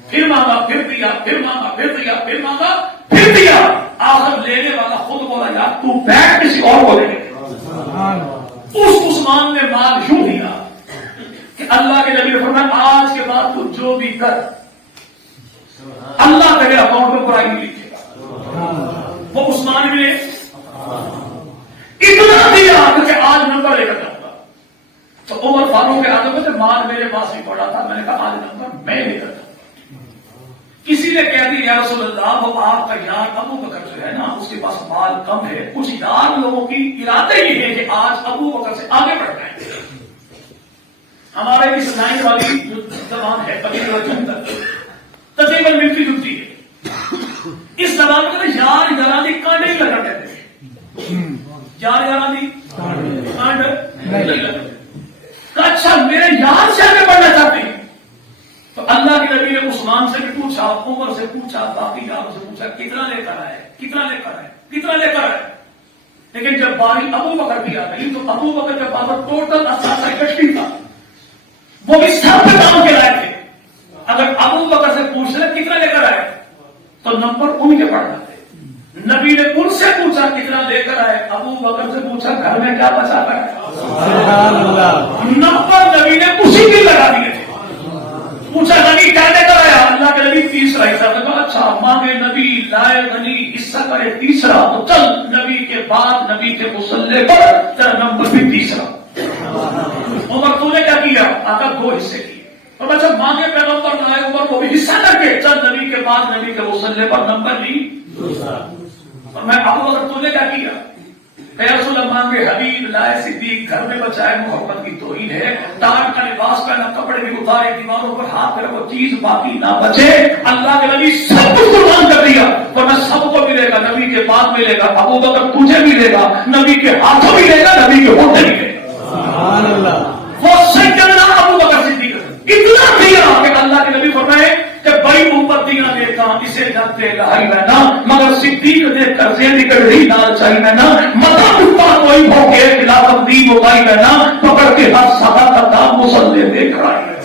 پھر مانگا, پھر دیا, پھر مانگا, پھر دیا, پھر مانگا, پھر دیا. آخر لینے والا خود بولا یار تو بیٹھ کسی اور کو دے دے. اس عثمان نے مال یوں دیا کہ اللہ کے نبی نے فرمایا آج کے بعد تو جو بھی کر اللہ تیرے اکاؤنٹ میں برائی نہیں لکھے گا. وہ عثمان نے اتنا دیا کہ آج نمبر لے کر جاؤں گا. تو عمر فاروق کے آدم میں مال میرے پاس نہیں پڑا تھا, میں نے کہا آج نمبر میں لے کر جاؤں. کسی نے کہہ دی یا رسول اللہ وہ آپ کا یار ابو بکر جو ہے نا اس کے پاس مال کم ہے. کچھ یار لوگوں کی ارادے یہ ہے کہ آج ابو بکر سے آگے بڑھ جائیں. ہمارے اس لائن والی جو زبان ہے تقریباً ملتی جلتی ہے. اس زبان میں یار یارانی کانڈ نہیں لگا کہتے ہیں. یار یارانی کانڈ نہیں لگا. اچھا میرے یار سے آگے بڑھنا چاہتے ہیں. تو اللہ کے نبی نے عثمان سے بھی پوچھا, عمر سے پوچھا, باقی یاروں سے پوچھا کتنا لے کر آئے, کتنا لے کر آئے, کتنا لے کر آئے. لیکن جب باری ابو بکر کی آ گئی تو ابو بکر کے پاس ٹوٹل اثاثہ کشتی تھا, وہ بھی سب پہ کام کے لائے تھے. اگر ابو بکر سے پوچھ لے کتنا لے کر آئے تو نمبر ان کے پڑ جاتے. نبی نے ان سے پوچھا کتنا لے کر آئے, ابو بکر سے پوچھا گھر میں کیا بچا کر آئے, نمبر نبی نے اسی کے لگا دیے تھے. پوچھا نبی کیا لے کر آیا, اللہ کے نبی تیسرا حصہ. اچھا مانگے نبی لائے غنی حصہ کرے تیسرا, تو چل نبی کے بعد نبی کے مسلح پر تیرا نمبر بھی تیسرا. عمر تو نے کیا کیا, آقا 2 حصے کیے. اور اچھا مانگے پیغمبر لائے عمر, وہ بھی حصہ کر کے چل نبی کے بعد نبی کے مسلح پر نمبر بھی دوسرا. اور میں ابو بکر تو نے کیا کیا, اے رسول اللہ مانگے حبیب لائے صدیق, گھر میں بچائے محبت کی توہین ہے, تاج کا لباس پہنا, کپڑے بھی اتارے, دیواروں پر ہاتھ پھیرا, وہ چیز باقی نہ بچے. اللہ کے نبی سب کچھ قربان کر دیا, ورنہ سب کو ملے گا, نبی کے بعد ملے گا, ابو بکر تجھے ملے گا, نبی کے ہاتھوں ملے گا, نبی کے ہوتے ملے گا. سبحان اللہ. وہ سیدنا ابو بکر صدیق اتنا دیا کہ اللہ کے نبی فرمائے کہ بڑی امتیاں دیکھا اسے جانتے لائی میں نہ, مگر صدیق دیکھ کر سے نکل رہی نال چاہی میں نہ, مطلب اٹھا کوئی ہو کے خلافت دی وہ بائی میں نہ, پکڑ کے ہر سدا کا دام مسلے دیکھ رہا ہے.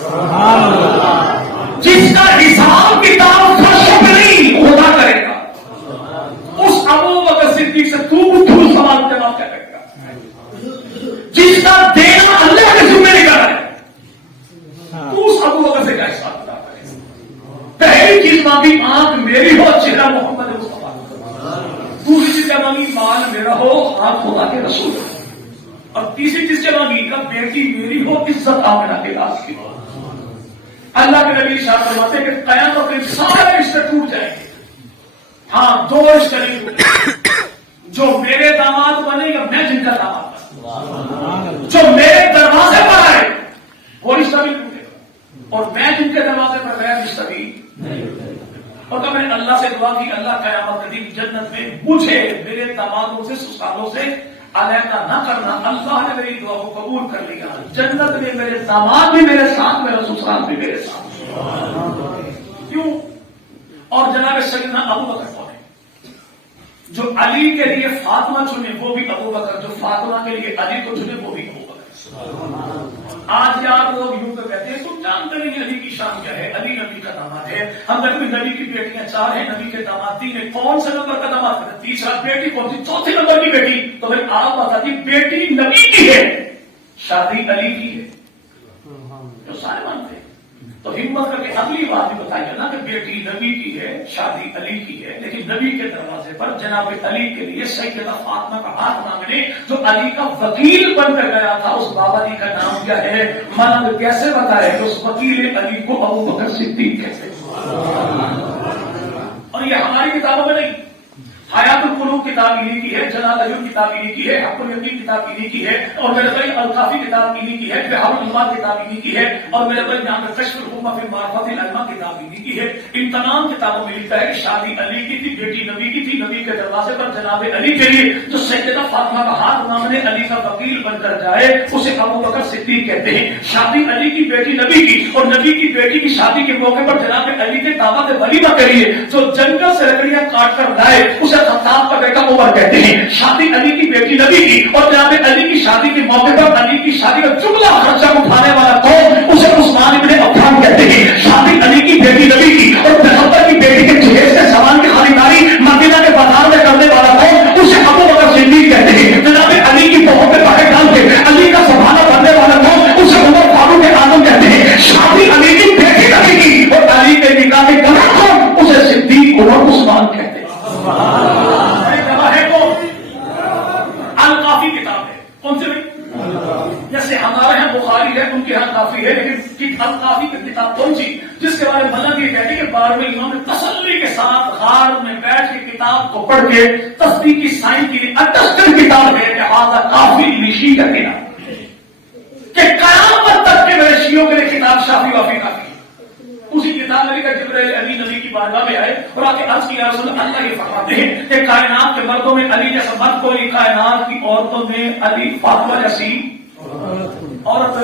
جس کا حساب کتاب فرش پہ نہیں خدا کرے گا, اس ابو بکر صدیق سے تو سوال جواب کیا کرے گا. جس کا دینا اللہ کے ذمہ نہیں کر رہا ہے, تو اس ابو بکر سے کیا حساب کتاب کرے گا. پہلی چیز مانگی آنکھ میری ہو, چہرہ محمد مصطفیٰ. دوسری چیز کیا مانگی, مال میرا ہو, ہاتھ خدا کے رسول. اور تیسری چیز کیا مانگی, کا بیٹی میری ہو, عزت آمنہ کے لاس کی ہو. اللہ کے نبی ارشاد فرماتے ہیں کہ قیامت میں سارے رشتے ٹوٹ جائیں گے. ہاں 2 رشتے نہیں ٹوٹے, جو میرے داماد بنے گا, میں جن کا داماد بنا, جو میرے دروازے پر آئے وہ رشتہ بھی ٹوٹے گا, اور میں جن کے دروازے پر گیا رشتہ بھی نہیں. اور تو میں نے اللہ سے دعا کی, اللہ قیامت کے دن جنت میں مجھے میرے دامادوں سے سسرالوں سے علیحدہ نہ کرنا. اللہ نے میری دعا کو قبول کر لیا. جنت میں میرے داماد بھی میرے ساتھ, میرا سسرال بھی میرے ساتھ. کیوں؟ اور جناب سیدنا ابو بکر کون ہے, جو علی کے لیے فاطمہ چنے وہ بھی ابو بکر, جو فاطمہ کے لیے علی کو چنے وہ بھی ابو بکر. آج یار لوگ یوں تو کہتے ہیں تم جانتے نہیں علی کی شان کیا ہے, علی نبی کا داماد ہے. ہم کہتے ہیں نبی کی بیٹیاں 4 ہیں, نبی کے داماد 3 ہیں, کون سے نمبر کا داماد ہے, تیسرا بیٹی کون سی, چوتھے نمبر کی بیٹی. تو پھر آپ بتا دی بیٹی نبی کی ہے, شادی علی کی ہے, جو سارے مانتے ہیں. تو ہمت کر کے اگلی بات بھی بتائیے نا کہ بیٹی نبی کی ہے, شادی علی کی ہے, لیکن نبی کے دروازے پر جناب علی کے لیے سیدہ فاطمہ کا ہاتھ مانگنے, جو علی کا وکیل بن کر گیا تھا, اس بابا جی کا نام کیا ہے, مانا کیسے بتائے کہ اس وکیل علی کو ابو بکر صدیق کہتے ہیں. اور یہ ہماری کتابوں میں نہیں، حیات القلوب کتاب انہی کی ہے، جلال العیون کتاب انہی کی ہے، حق الیقین کتاب انہی کی ہے، اور میرے بھائی الکافی کتاب انہی کی ہے، بحر الانوار کتاب انہی کی ہے، اور میرے بھائی یہاں پہ کشف الغمہ فی معرفت الائمہ کتاب انہی کی ہے۔ ان تمام کتابوں میں لکھا ہے کہ شادی علی کی تھی، بیٹی نبی کی تھی، نبی کے دروازے پر جناب علی کے لیے جو سیدہ فاطمہ کا ہاتھ مانگنے علی کا وکیل بن کر جائے اسے ابو بکر صدیق کہتے ہیں۔ شادی علی کی بیٹی نبی کی اور نبی کی بیٹی کی شادی کے موقع پر جناب علی کے دعوت ولیمہ کے لیے جو جنگل سے لکڑیاں کاٹ کر لائے اسے خطاب کا بیٹا عمر کہتے ہیں۔ شادی علی کی بیٹی نبی کی اور جناب علی کی شادی کے موقع پر علی کی شادی کا جملہ خرچہ اٹھانے والا کون، اسے عثمان ابن عفان کہتے ہیں۔ شادی علی کی بیٹی نبی کی اور پیغمبر کی بیٹی کے جہیز سے سامان کی خریداری مدینہ کے بازار میں کرنے والا کون، اسے ابو بکر صدیق کہتے ہیں۔ جناب علی کی بہت سے باہر ڈال کے علی کا سبحانہ بننے والا کون، اسے عمر فاروق اعظم کہتے ہیں۔ شادی علی کی بیٹی نبی کی اور علی کے نکاح کے گواہ کون، اسے صدیق عمر عثمان کہتے ہیں۔ الکافی کتاب ہے، کون سے بھائی؟ جیسے ہمارے یہاں بخاری ہے، ان کے یہاں کافی ہے، لیکن الکافی کی کتاب کون سی جس کے بارے میں مطلب یہ کہتے ہیں کہ 12ویں امام نے تسلی کے ساتھ غار میں بیٹھ کے کتاب کو پڑھ کے تصدیق کی سائن کی اٹسٹڈ کتاب ہے، لہٰذا کافی نشی کا کہنا کہ قیامت تک کے میرے شیعوں کے لیے کتاب شافی وافی کافی۔ اسی کتاب میں لکھا جبرائیل علی نبی کی بارگاہ میں آئے اور آ کے عرض کیا رسول اللہ یہ فرماتے ہیں کہ کائنات کے مردوں میں علی جیسا مرد کوئی، کائنات کی عورتوں میں علی فاطمہ جیسی عورت۔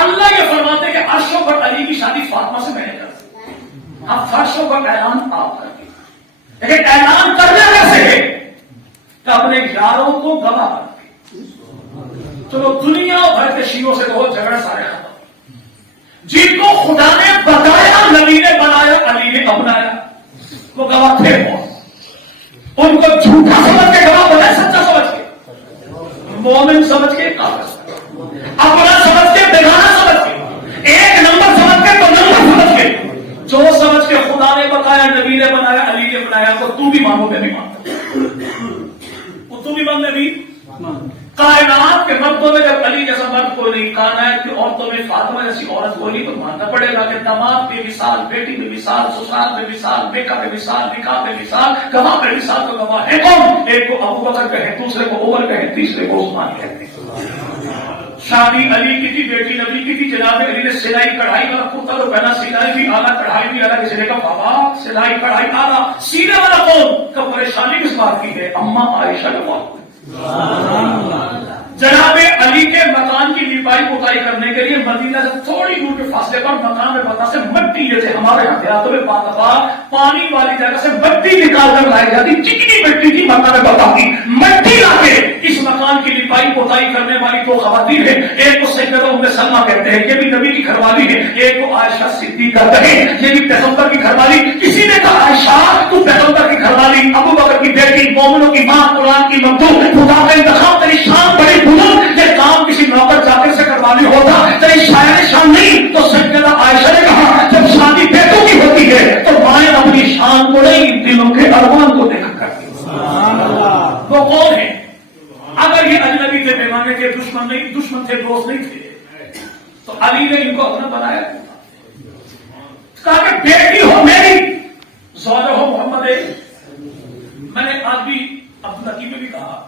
اللہ یہ فرماتے ہیں کہ عرشوں پر علی کی شادی فاطمہ سے میں نے کر دی، اب فرشوں پر اعلان آپ کر دی، لیکن اعلان کرنا کیسے ہے کہ اپنے یاروں کو گواہ بنا کے۔ چلو دنیا بھر کے شیعوں سے بہت جھگڑے سارے ختم، جن کو خدا نے بتایا نبی نے بنایا علی نے اپنایا، وہ گواہ تھے کون؟ ان کو جھوٹا سمجھ کے گواہ بنائے، سچا سمجھ کے، مومن سمجھ کے، اپنا سمجھ کے، بیگانہ سمجھ کے، ایک نمبر سمجھ کے تو نمبر سمجھ کے، جو سمجھ کے خدا نے بتایا نبی نے بنایا علی نے بنایا تو تو بھی مانو میں بھی مانتا، تو بھی مان میں بھی۔ کائنات کے مردوں میں جب علی جیسا مرد کوئی نہیں، کائنات کی عورتوں میں فاطمہ جیسی عورت کوئی نہیں، تو ماننا پڑے گا کہ داماد بے مثال، بیٹی بے مثال، سسرال بے مثال، بیٹا بے مثال، نکاح بے مثال، گواہ بے مثال، تو گواہ ہے کون؟ ایک کو ابو بکر کہیں، دوسرے کو عمر کہیں، تیسرے کو عثمان کہتے ہیں۔ شادی علی کی تھی، بیٹی نبی کی تھی، جناب علی نے سلائی کڑھائی والا کرتا تو پہنا، سلائی بھی اعلیٰ کڑھائی بھی اعلیٰ، کسی نے کہا بابا سلائی کڑھائی اعلیٰ، سینے والا کون؟ کا پریشانی کس بات کی ہے؟ اما عائشہ کا موت۔ جناب علی کے مکان کی لیپائی پوتائی کرنے کے لیے مدینہ سے تھوڑی دور کے فاصلے پر مکان میں پتا سے مٹی، جیسے ہمارے یہاں دیہاتوں میں پانی والی جگہ سے مٹی نکال کر لائی جاتی، چکنی مٹی کی مکان میں پتا کی مٹی لا کے اس مکان کی لیپائی پوتائی کرنے والی دو خواتین ہیں، ایک کو سیدہ ام سلمہ کہتے ہیں، یہ بھی نبی کی گھر والی ہے، ایک کو عائشہ صدیقہ کہتے ہیں، یہ بھی پیغمبر کی گھر والی۔ کسی نے کہا عائشہ تو پیغمبر کی گھر والی، ابو بکر کی بیٹی، مومنوں کی ماں، قرآن کی ممدوح، خدا کا انتخاب، تیری شان بڑی بلند، یہ کام کسی نوکر چاکر سے کروانے ہوتا، تیری شاعر شان نہیں۔ تو سیدہ عائشہ نے کہا جب شادی بیٹوں کی ہوتی ہے تو مائیں اپنی شان کو نہیں دلوں کے ارمان کو دیکھا کرتی۔ وہ کون ہے؟ اگر یہ اجنبی تھے، پیمانے کے دشمن نہیں، دشمن تھے، دوست نہیں تھے، تو علی نے ان کو اپنا بنایا، کہا کہ بیٹی ہو میری، زوجہ ہو محمد۔ میں نے آج بھی عبد الحکیم میں بھی کہا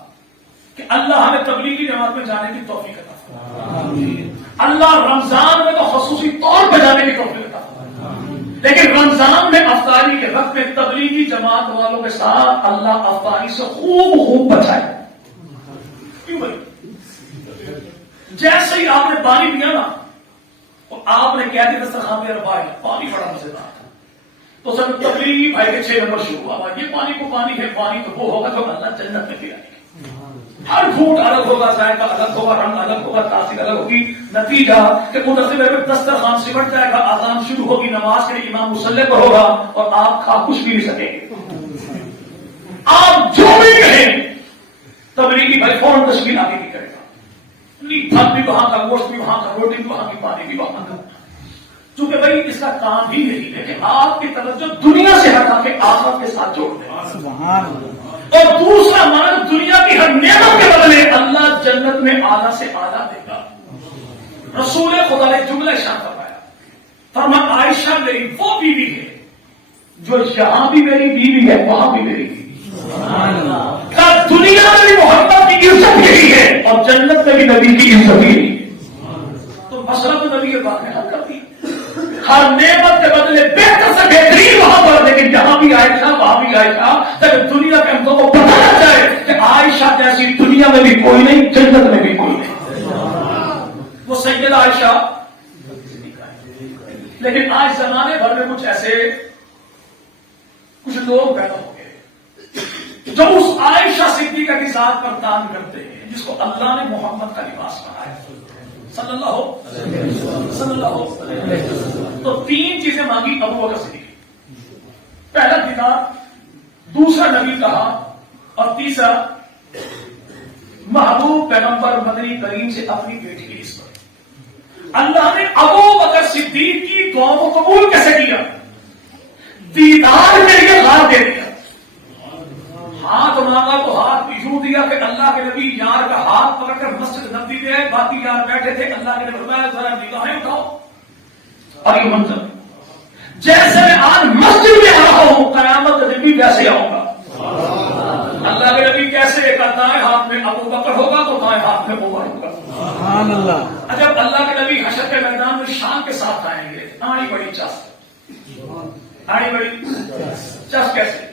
کہ اللہ ہمیں تبلیغی جماعت میں جانے کی توفیق عطا فرمائے، اللہ رمضان میں تو خصوصی طور پہ جانے کی توفیق عطا فرمائے، لیکن رمضان میں افطاری کے وقت میں تبلیغی جماعت والوں کے ساتھ اللہ افطاری سے خوب بچائے۔ کیوں بھائی؟ جیسے ہی آپ نے پانی پیا نا تو آپ نے کہہ دیا دسترخوان پہ بھائی پانی بڑا مزیدار تھا، تو سب تبلیغی بھائی کے 6 نمبر شروع ہوا، یہ پانی کو پانی ہے، پانی تو وہ ہوگا جو اللہ جنت میں پلائے گا، ہر گھونٹ الگ ہوگا، ذائقہ الگ ہوگا، رنگ الگ ہوگا، تاثیر الگ ہوگی، نتیجہ کہ منتظر میں دسترخوان سمٹ جائے گا، اذان شروع ہوگی، نماز کے لیے امام مصلی پر ہوگا اور آپ کھا کچھ بھی نہیں سکیں گے، آپ جو بھی کہیں تبلیغی بھائی فوراً تشکیل آگے نہیں کرے گا، پھل بھی وہاں کا، گوشت بھی وہاں کا، روٹی بھی وہاں کی، پانی بھی وہاں کا، چونکہ بھائی اس کا کام ہی یہی ہے کہ آپ کی توجہ دنیا سے ہٹا کے آخرت کے ساتھ جوڑ دیں، اور دوسرا معنی دنیا کی ہر نعمت کے بدلے اللہ جنت میں اعلیٰ سے اعلیٰ دے گا۔ رسول خدا نے جملہ ارشاد فرمایا، فرمایا عائشہ میری وہ بیوی ہے جو یہاں بھی میری بیوی ہے وہاں بھی میری بیوی ہے، دنیا میں بھی محبت کی عزت یہی ہے اور جنت میں بھی نبی کی عزت یہی ہے۔ تو مسئلہ تو نبی کے بعد میں حل کر دی، ہر نعمت کے بدلے بہتر سے بہترین وہاں پر، لیکن یہاں بھی عائشہ وہاں بھی عائشہ، تاکہ دنیا کے ہم کو بتانا چاہے کہ عائشہ جیسی دنیا میں بھی کوئی نہیں، جنت میں بھی کوئی نہیں۔ وہ سیدہ عائشہ۔ لیکن آج زمانے بھر میں کچھ ایسے کچھ لوگ پیدا ہو گئے جو اس عائشہ صدیقہ کی ذات پر تان کرتے ہیں جس کو اللہ نے محمد کا لباس کہا ہے صلی اللہ علیہ وسلم۔ تو تین چیزیں مانگی ابو بکر صدیق، پہلا دیدار، دوسرا نبی کہا، اور تیسرا محبوب پیغمبر مدنی کریم سے اپنی بیٹی کی نسبت۔ اللہ نے ابو بکر صدیق کی دعاؤں کو قبول کیسے کیا؟ دیدار کے لیے ہاتھ دے دیا، ہاتھ مانگا تو ہاتھ بھی یوں دیا کہ اللہ کے نبی یار کا ہاتھ پکڑ کر مسجد نبوی میں آئے، باقی یار بیٹھے تھے، اللہ کے نبی فرمایا ذرا نگاہیں اٹھاؤ، اور یہ منظر جیسے میں آج مسجد میں آ رہا ہوں قیامت کے دن بھی ویسے آؤں گا۔ اللہ کے نبی کیسے کا دائیں ہاتھ میں ابو بکر ہوگا تو دائیں ہاتھ میں عمر ہوگا۔ سبحان اللہ۔ جب اللہ کے نبی حشر کے میدان میں شان کے ساتھ آئیں گے، آڑی بڑی چس، آڑی بڑی چس کیسے؟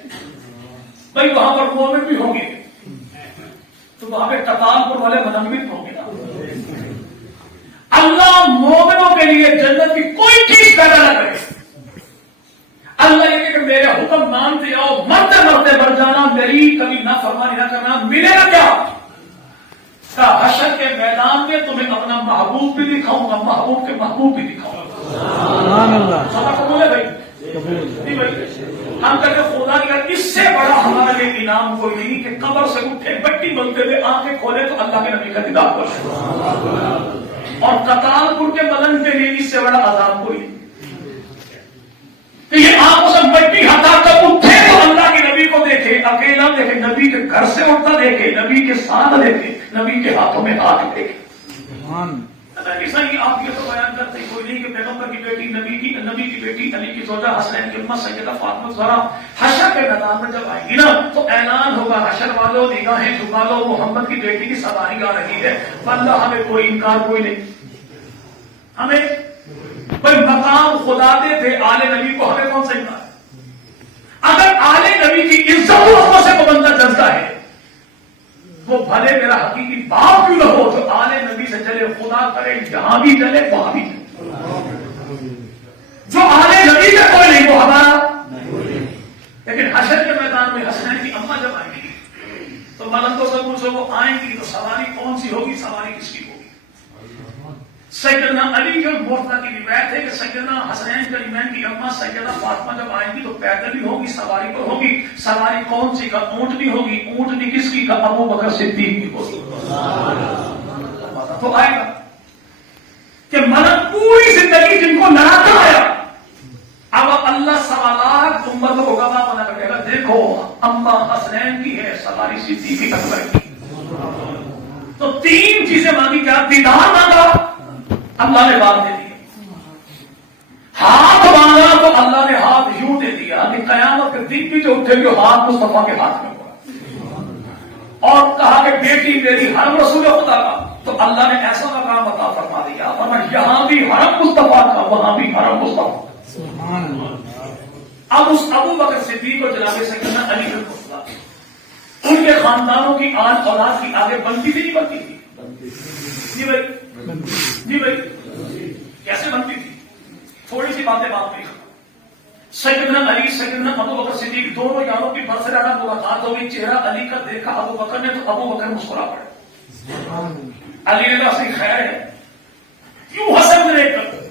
بھائی وہاں پر مومن بھی ہوں گے تو وہاں پہ قتال پور والے منمت ہوں گے نا۔ اللہ مومنوں کے لیے جنت کی کوئی چیز پیدا نہ کرے، اللہ یہ کہ میرے حکم مانتے آؤ، مرتے مرتے مر جانا، میری کبھی نہ فرمانی نہ کرنا، ملے گا کیا؟ حشر کے میدان میں تمہیں اپنا محبوب بھی دکھاؤں گا، محبوب کے محبوب بھی دکھاؤں گا۔ سبحان اللہ۔ سبق قبول ہے بھائی؟ نہیں بھائی، ہم کہتے خدا کی اس سے بڑا ہمارا یہ انعام کوئی نہیں کہ قبر سے اٹھے بٹی بنتے ہوئے آنکھیں کھولے تو اللہ کے نبی کا دیدار کرے، اور قتال پور کے بدن کے لیے اس سے بڑا عذاب کوئی نہیں کہ یہ آنکھوں سے مٹی ہٹا کر اٹھے تو اللہ کے نبی کو دیکھے، اکیلا دیکھے، نبی کے گھر سے اٹھتا دیکھے، نبی کے ساتھ دیکھے، نبی کے ہاتھوں میں ہاتھ دیکھے۔ ایسا ہی آپ یہ تو بیان کرتے کوئی نہیں کہ پیغمبر کی بیٹی، نبی کی بیٹی، علی کی زوجہ، حسنین کی اماں سیدہ فاطمہ زہرا حشر کے میدان میں جب آئے گی نا تو اعلان ہوگا، حشر والوں نگاہیں جھکا لو، محمد کی بیٹی کی سواری آ رہی ہے۔ واللہ ہمیں کوئی انکار کوئی نہیں، ہمیں بھائی مقام خدا دے تھے آل نبی کو، ہمیں کون سا انکار؟ اگر آل نبی کی عزت سے کو بندہ جلتا ہے وہ بھلے میرا حقیقی باپ کیوں نہ ہو، جو آل نبی سے چلے، خدا کرے یہاں بھی چلے وہاں بھی چلے، جو آل نبی سے کوئی نہیں وہ ہمارا۔ لیکن حشر کے میدان میں حسنین کی اماں جب آئیں گی تو ملنگوں سے پوچھو وہ آئیں گی تو سواری کون سی ہوگی، سواری کس کی ہوگی؟ سیدنا علی جو مرتضی کی روایت ہے کہ سیدنا حسنین کریمین کی اماں سیدہ فاطمہ جب آئیں گی تو پیدل ہی ہوگی، سواری پر ہوگی، سواری کون سی کا؟ اونٹنی ہوگی، اونٹنی کس کی کا؟ ابو بکر صدیق کی ہوگی۔ تو آئے گا کہ ملک پوری زندگی جن کو لڑاتا آیا، اب اللہ سوالات امت کو گواہ بنا کر کہے گا دیکھو اماں حسنین کی ہے، سواری صدیق اکبر کی۔ تو تین چیزیں مانگی، کیا؟ دیدار مانگا، اللہ نے بات دے دی، ہاتھ مانگا تو اللہ نے ہاتھ یوں دے دیا کہ قیامت کے دن بھی جو اٹھے گے ہاتھ مصطفیٰ کے ہاتھ میں ہوگا، اور کہا کہ بیٹی میری حرم رسول خدا کا، تو اللہ نے ایسا مقام عطا فرما دیا، فرمایا یہاں بھی حرم مصطفیٰ کا، وہاں بھی حرم مصطفیٰ۔ اب اس ابو بکر صدیق کو جناب سیدنا علی رضی اللہ عنہ ان کے خاندانوں کی آن اولاد کی آگے بنتی تھی نہیں بنتی تھی؟ جی بھائی، جی بھائی، کیسے بنتی تھی؟ تھوڑی سی باتیں بات نہیں کرتا۔ سیدنا علی، سیدنا ابو بکر صدیق دونوں یاروں کی برسرانہ ملاقات ہو گئی، چہرہ علی کا دیکھا ابو بکر نے تو ابو بکر مسکرا پڑے۔ علی نے کہا خیر ہے، کیوں حسن دیکھ کر؟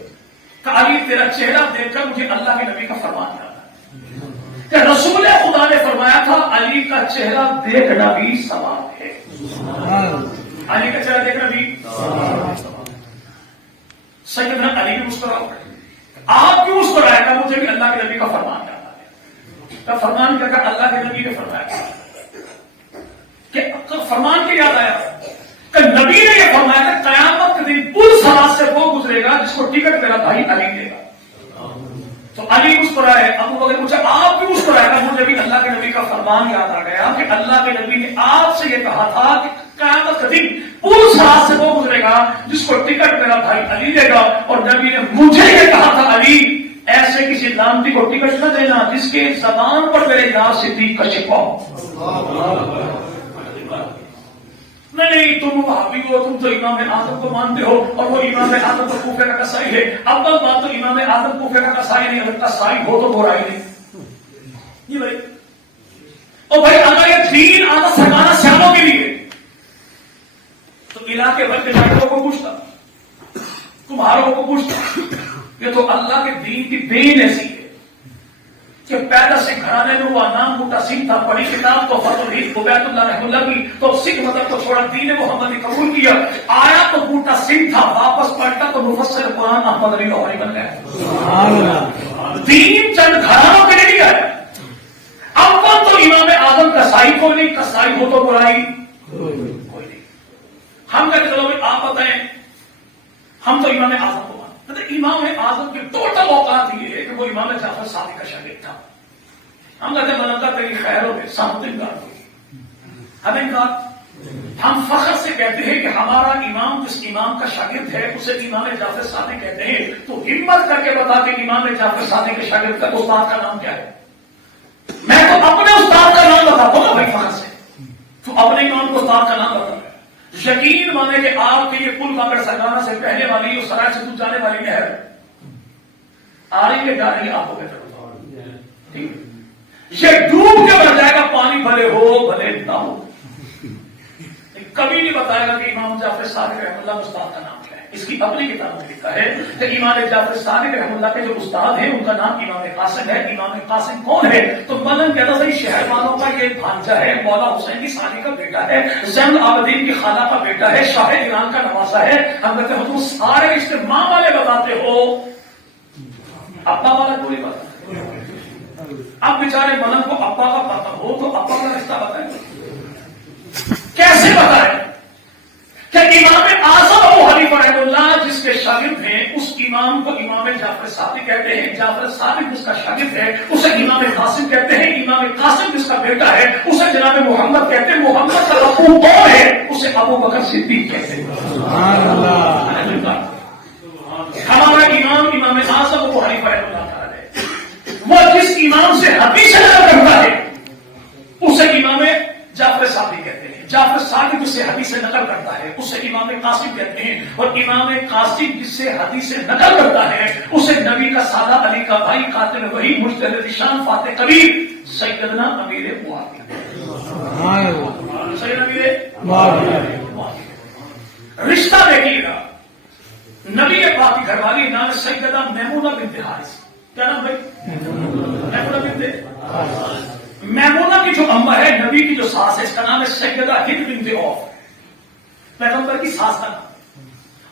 کہ علی تیرا چہرہ دیکھ کر مجھے اللہ کے نبی کا فرمان یاد ہے کہ رسول خدا نے فرمایا تھا علی کا چہرہ دیکھنا بھی ثواب ہے۔ علی کا چہرہ دیکھنا بھی سیدنا علی بھی مسکرا پڑے۔ آپ کیوں مسکرائے گا؟ مجھے بھی اللہ کے نبی کا فرمان یاد آیا۔ فرمان کیا کہ اللہ کے نبی نے فرمایا کہ فرمان کے یاد آیا کہ نبی نے یہ فرمایا کہ قیامت کے دن پل سرات سے وہ گزرے گا جس کو ٹکٹ میرا بھائی علی دے گا۔ تو علی مسکرائے، ابو بکر پوچھا آپ بھی مسکرائے گا؟ مجھے بھی اللہ کے نبی کا فرمان یاد آ گیا کہ اللہ کے نبی نے آپ سے یہ کہا تھا کہ قیامت کا دن اس رات سے وہ گزرے گا جس کو ٹکٹ میرا بھائی علی دے گا، اور نبی نے مجھے یہ کہا تھا علی ایسے کسی لانتی کو ٹکٹ نہ دینا جس کے زبان پر میرے یار صدیق کا شکوہ ہو۔ نہیں تم وہابی ہو، تم تو امام اعظم کو مانتے ہو، اور وہ امام اعظم تو کوفے کا قصائی ہے۔ اول بات تو امام اعظم کوفے کا قصائی نہیں، اگر قصائی ہو تو برائی نہیں۔ یہ بھائی اور بھائی اگر یہ دین آتا سرکانہ سیالوں کے لیے تو علاقے بھر کے ڈاکٹروں کو پوچھتا، تمہاروں کو پوچھتا۔ یہ تو اللہ کے دین کی دین ایسی ہے کہ پیدا سے گھرانے میں ہوا، نام بوٹا سنگھ تھا، پڑھی کتاب تو فتح الحید عبید اللہ رحمہ اللہ کی، تو سکھ مذہب کو چھوڑا، دین محمدی قبول کیا، آیا تو بوٹا سنگھ تھا، واپس پلٹا تو مفسر قرآن احمد علی لاہوری بن گیا۔ دین چند گھرانوں کے لیے نہیں آیا۔ اول تو امام اعظم کسائی کو نہیں، کسائی ہو تو برائی کوئی نہیں۔ ہم کہتے چلو بھائی آپ بتائیں، ہم تو امام اعظم کو مانتے۔ امام اعظم کے ٹوٹل اوقات یہ ہے کہ وہ امام جعفر صادق کا شاگرد تھا۔ ہم کہتے ہیں ملنگا تیری خیر ہو گئے، سامت انکار ہوئی، ہم انکار، ہم فخر سے کہتے ہیں کہ ہمارا امام جس امام کا شاگرد ہے اسے امام جعفر صادق کہتے ہیں۔ تو ہمت کر کے بتا کہ امام جعفر صادق کے شاگرد کا استاد کا نام کیا ہے؟ میں تو اپنے استاد کا نام بتاتا ہوں نا بھائی، فخر سے تو اپنے امام کو استاد کا نام بتا۔ یقین مانے کہ آپ کے یہ پل مگر سرکانہ سے پہلے والی اور سرائے سے دودھ جانے والی نہر آ رہی ہے، جا رہی ہے، آپ کو کہتے ہیں یہ ڈوب کے بڑھ جائے گا، پانی بھلے ہو بھلے نہ ہو۔ کبھی نہیں بتائے گا کہ امام جعفر صادق رحمہ اللہ استاد کا نام کیا ہے۔ اس کی اپنی کتاب میں لکھا ہے کہ امام جعفر صادق رحمہ اللہ کے جو استاد ہیں ان کا نام امام قاسم ہے۔ امام قاسم کون ہے؟ تو مدن کہتا صحیح شہر والوں کا یہ بھانجا ہے، مولا حسین کی ثانی کا بیٹا ہے، زین العابدین کی خالہ کا بیٹا ہے، شاہ ایران کا نواسا ہے۔ ہم کہتے ہیں حضور سارے رشتے ماں والے بتاتے ہو، ابا والا کوئی بتا۔ اب بیچارے مدن کو ابا کا پتہ ہو تو ابا کا رشتہ بتائیں، کیسے بتائیں کہ امام اعظم ابو حنیفہ رحمہ اللہ جس کے شاگرد ہیں اس امام کو امام جعفر صادق کہتے ہیں، جعفر صادق جس کا شاگرد ہے اسے امام قاسم کہتے ہیں، امام قاسم جس کا بیٹا ہے اسے جناب محمد کہتے ہیں، محمد کا ابو کون ہے؟ اسے ابو بکر صدیق کہتے ہیں۔ سبحان اللہ۔ ہمارا امام امام اعظم ابو حنیفہ رحمہ اللہ تعالی ہے، وہ جس امام سے حدیث نقل کرتا ہے اسے امام جعفر صادق کہتے ہیں، جعفر صادق جس سے حدیث نقل کرتا ہے اسے امام قاسم کہتے ہیں، اور امام قاسم جس سے حدیث نقل کرتا ہے اسے نبی کا سادہ علی کا بھائی قاتل وحی مجتہد شان فاتح کبیر سیدنا امیر معاویہ۔ سیدنا امیر معاویہ۔ رشتہ دیکھیے گا، نبی پاک کی گھر والی نام سیدہ میمونہ بنت حارث، کیا نام بھائی؟ میمونہ بنت حارث۔ میمونہ کی جو اماں ہے نبی کی جو ساس ہے اس کا نام ہے سیدہ ہند بنت عوف، پیغمبر کی ساس کا نام۔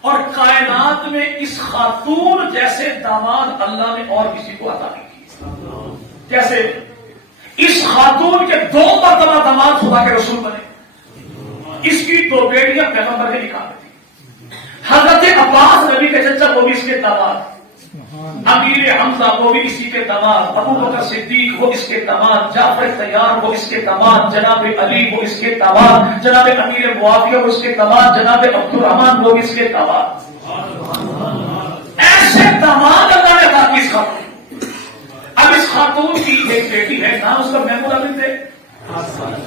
اور کائنات میں اس خاتون جیسے داماد اللہ نے اور کسی کو عطا نہیں کیا۔ جیسے اس خاتون کے 2 مرتبہ داماد خدا کے رسول بنے، اس کی 2 بیٹیاں پیغمبر کے نکاح میں تھی۔ حضرت عباس نبی کے چچا وہ بھی اس کے داماد، امیر حمزہ وہ بھی اسی کے داماد، ابو بکر صدیق وہ اس کے داماد، جعفر طیار وہ اس کے داماد، جناب علی وہ اس کے داماد، جناب امیر معاویہ وہ اس کے داماد، جناب عبد الرحمن وہ اس کے داماد۔ ایسے داماد اللہ نے عطا کی اس خاتون۔ اب اس خاتون کی ایک بیٹی ہے، نام اس کا میمونہ بنت،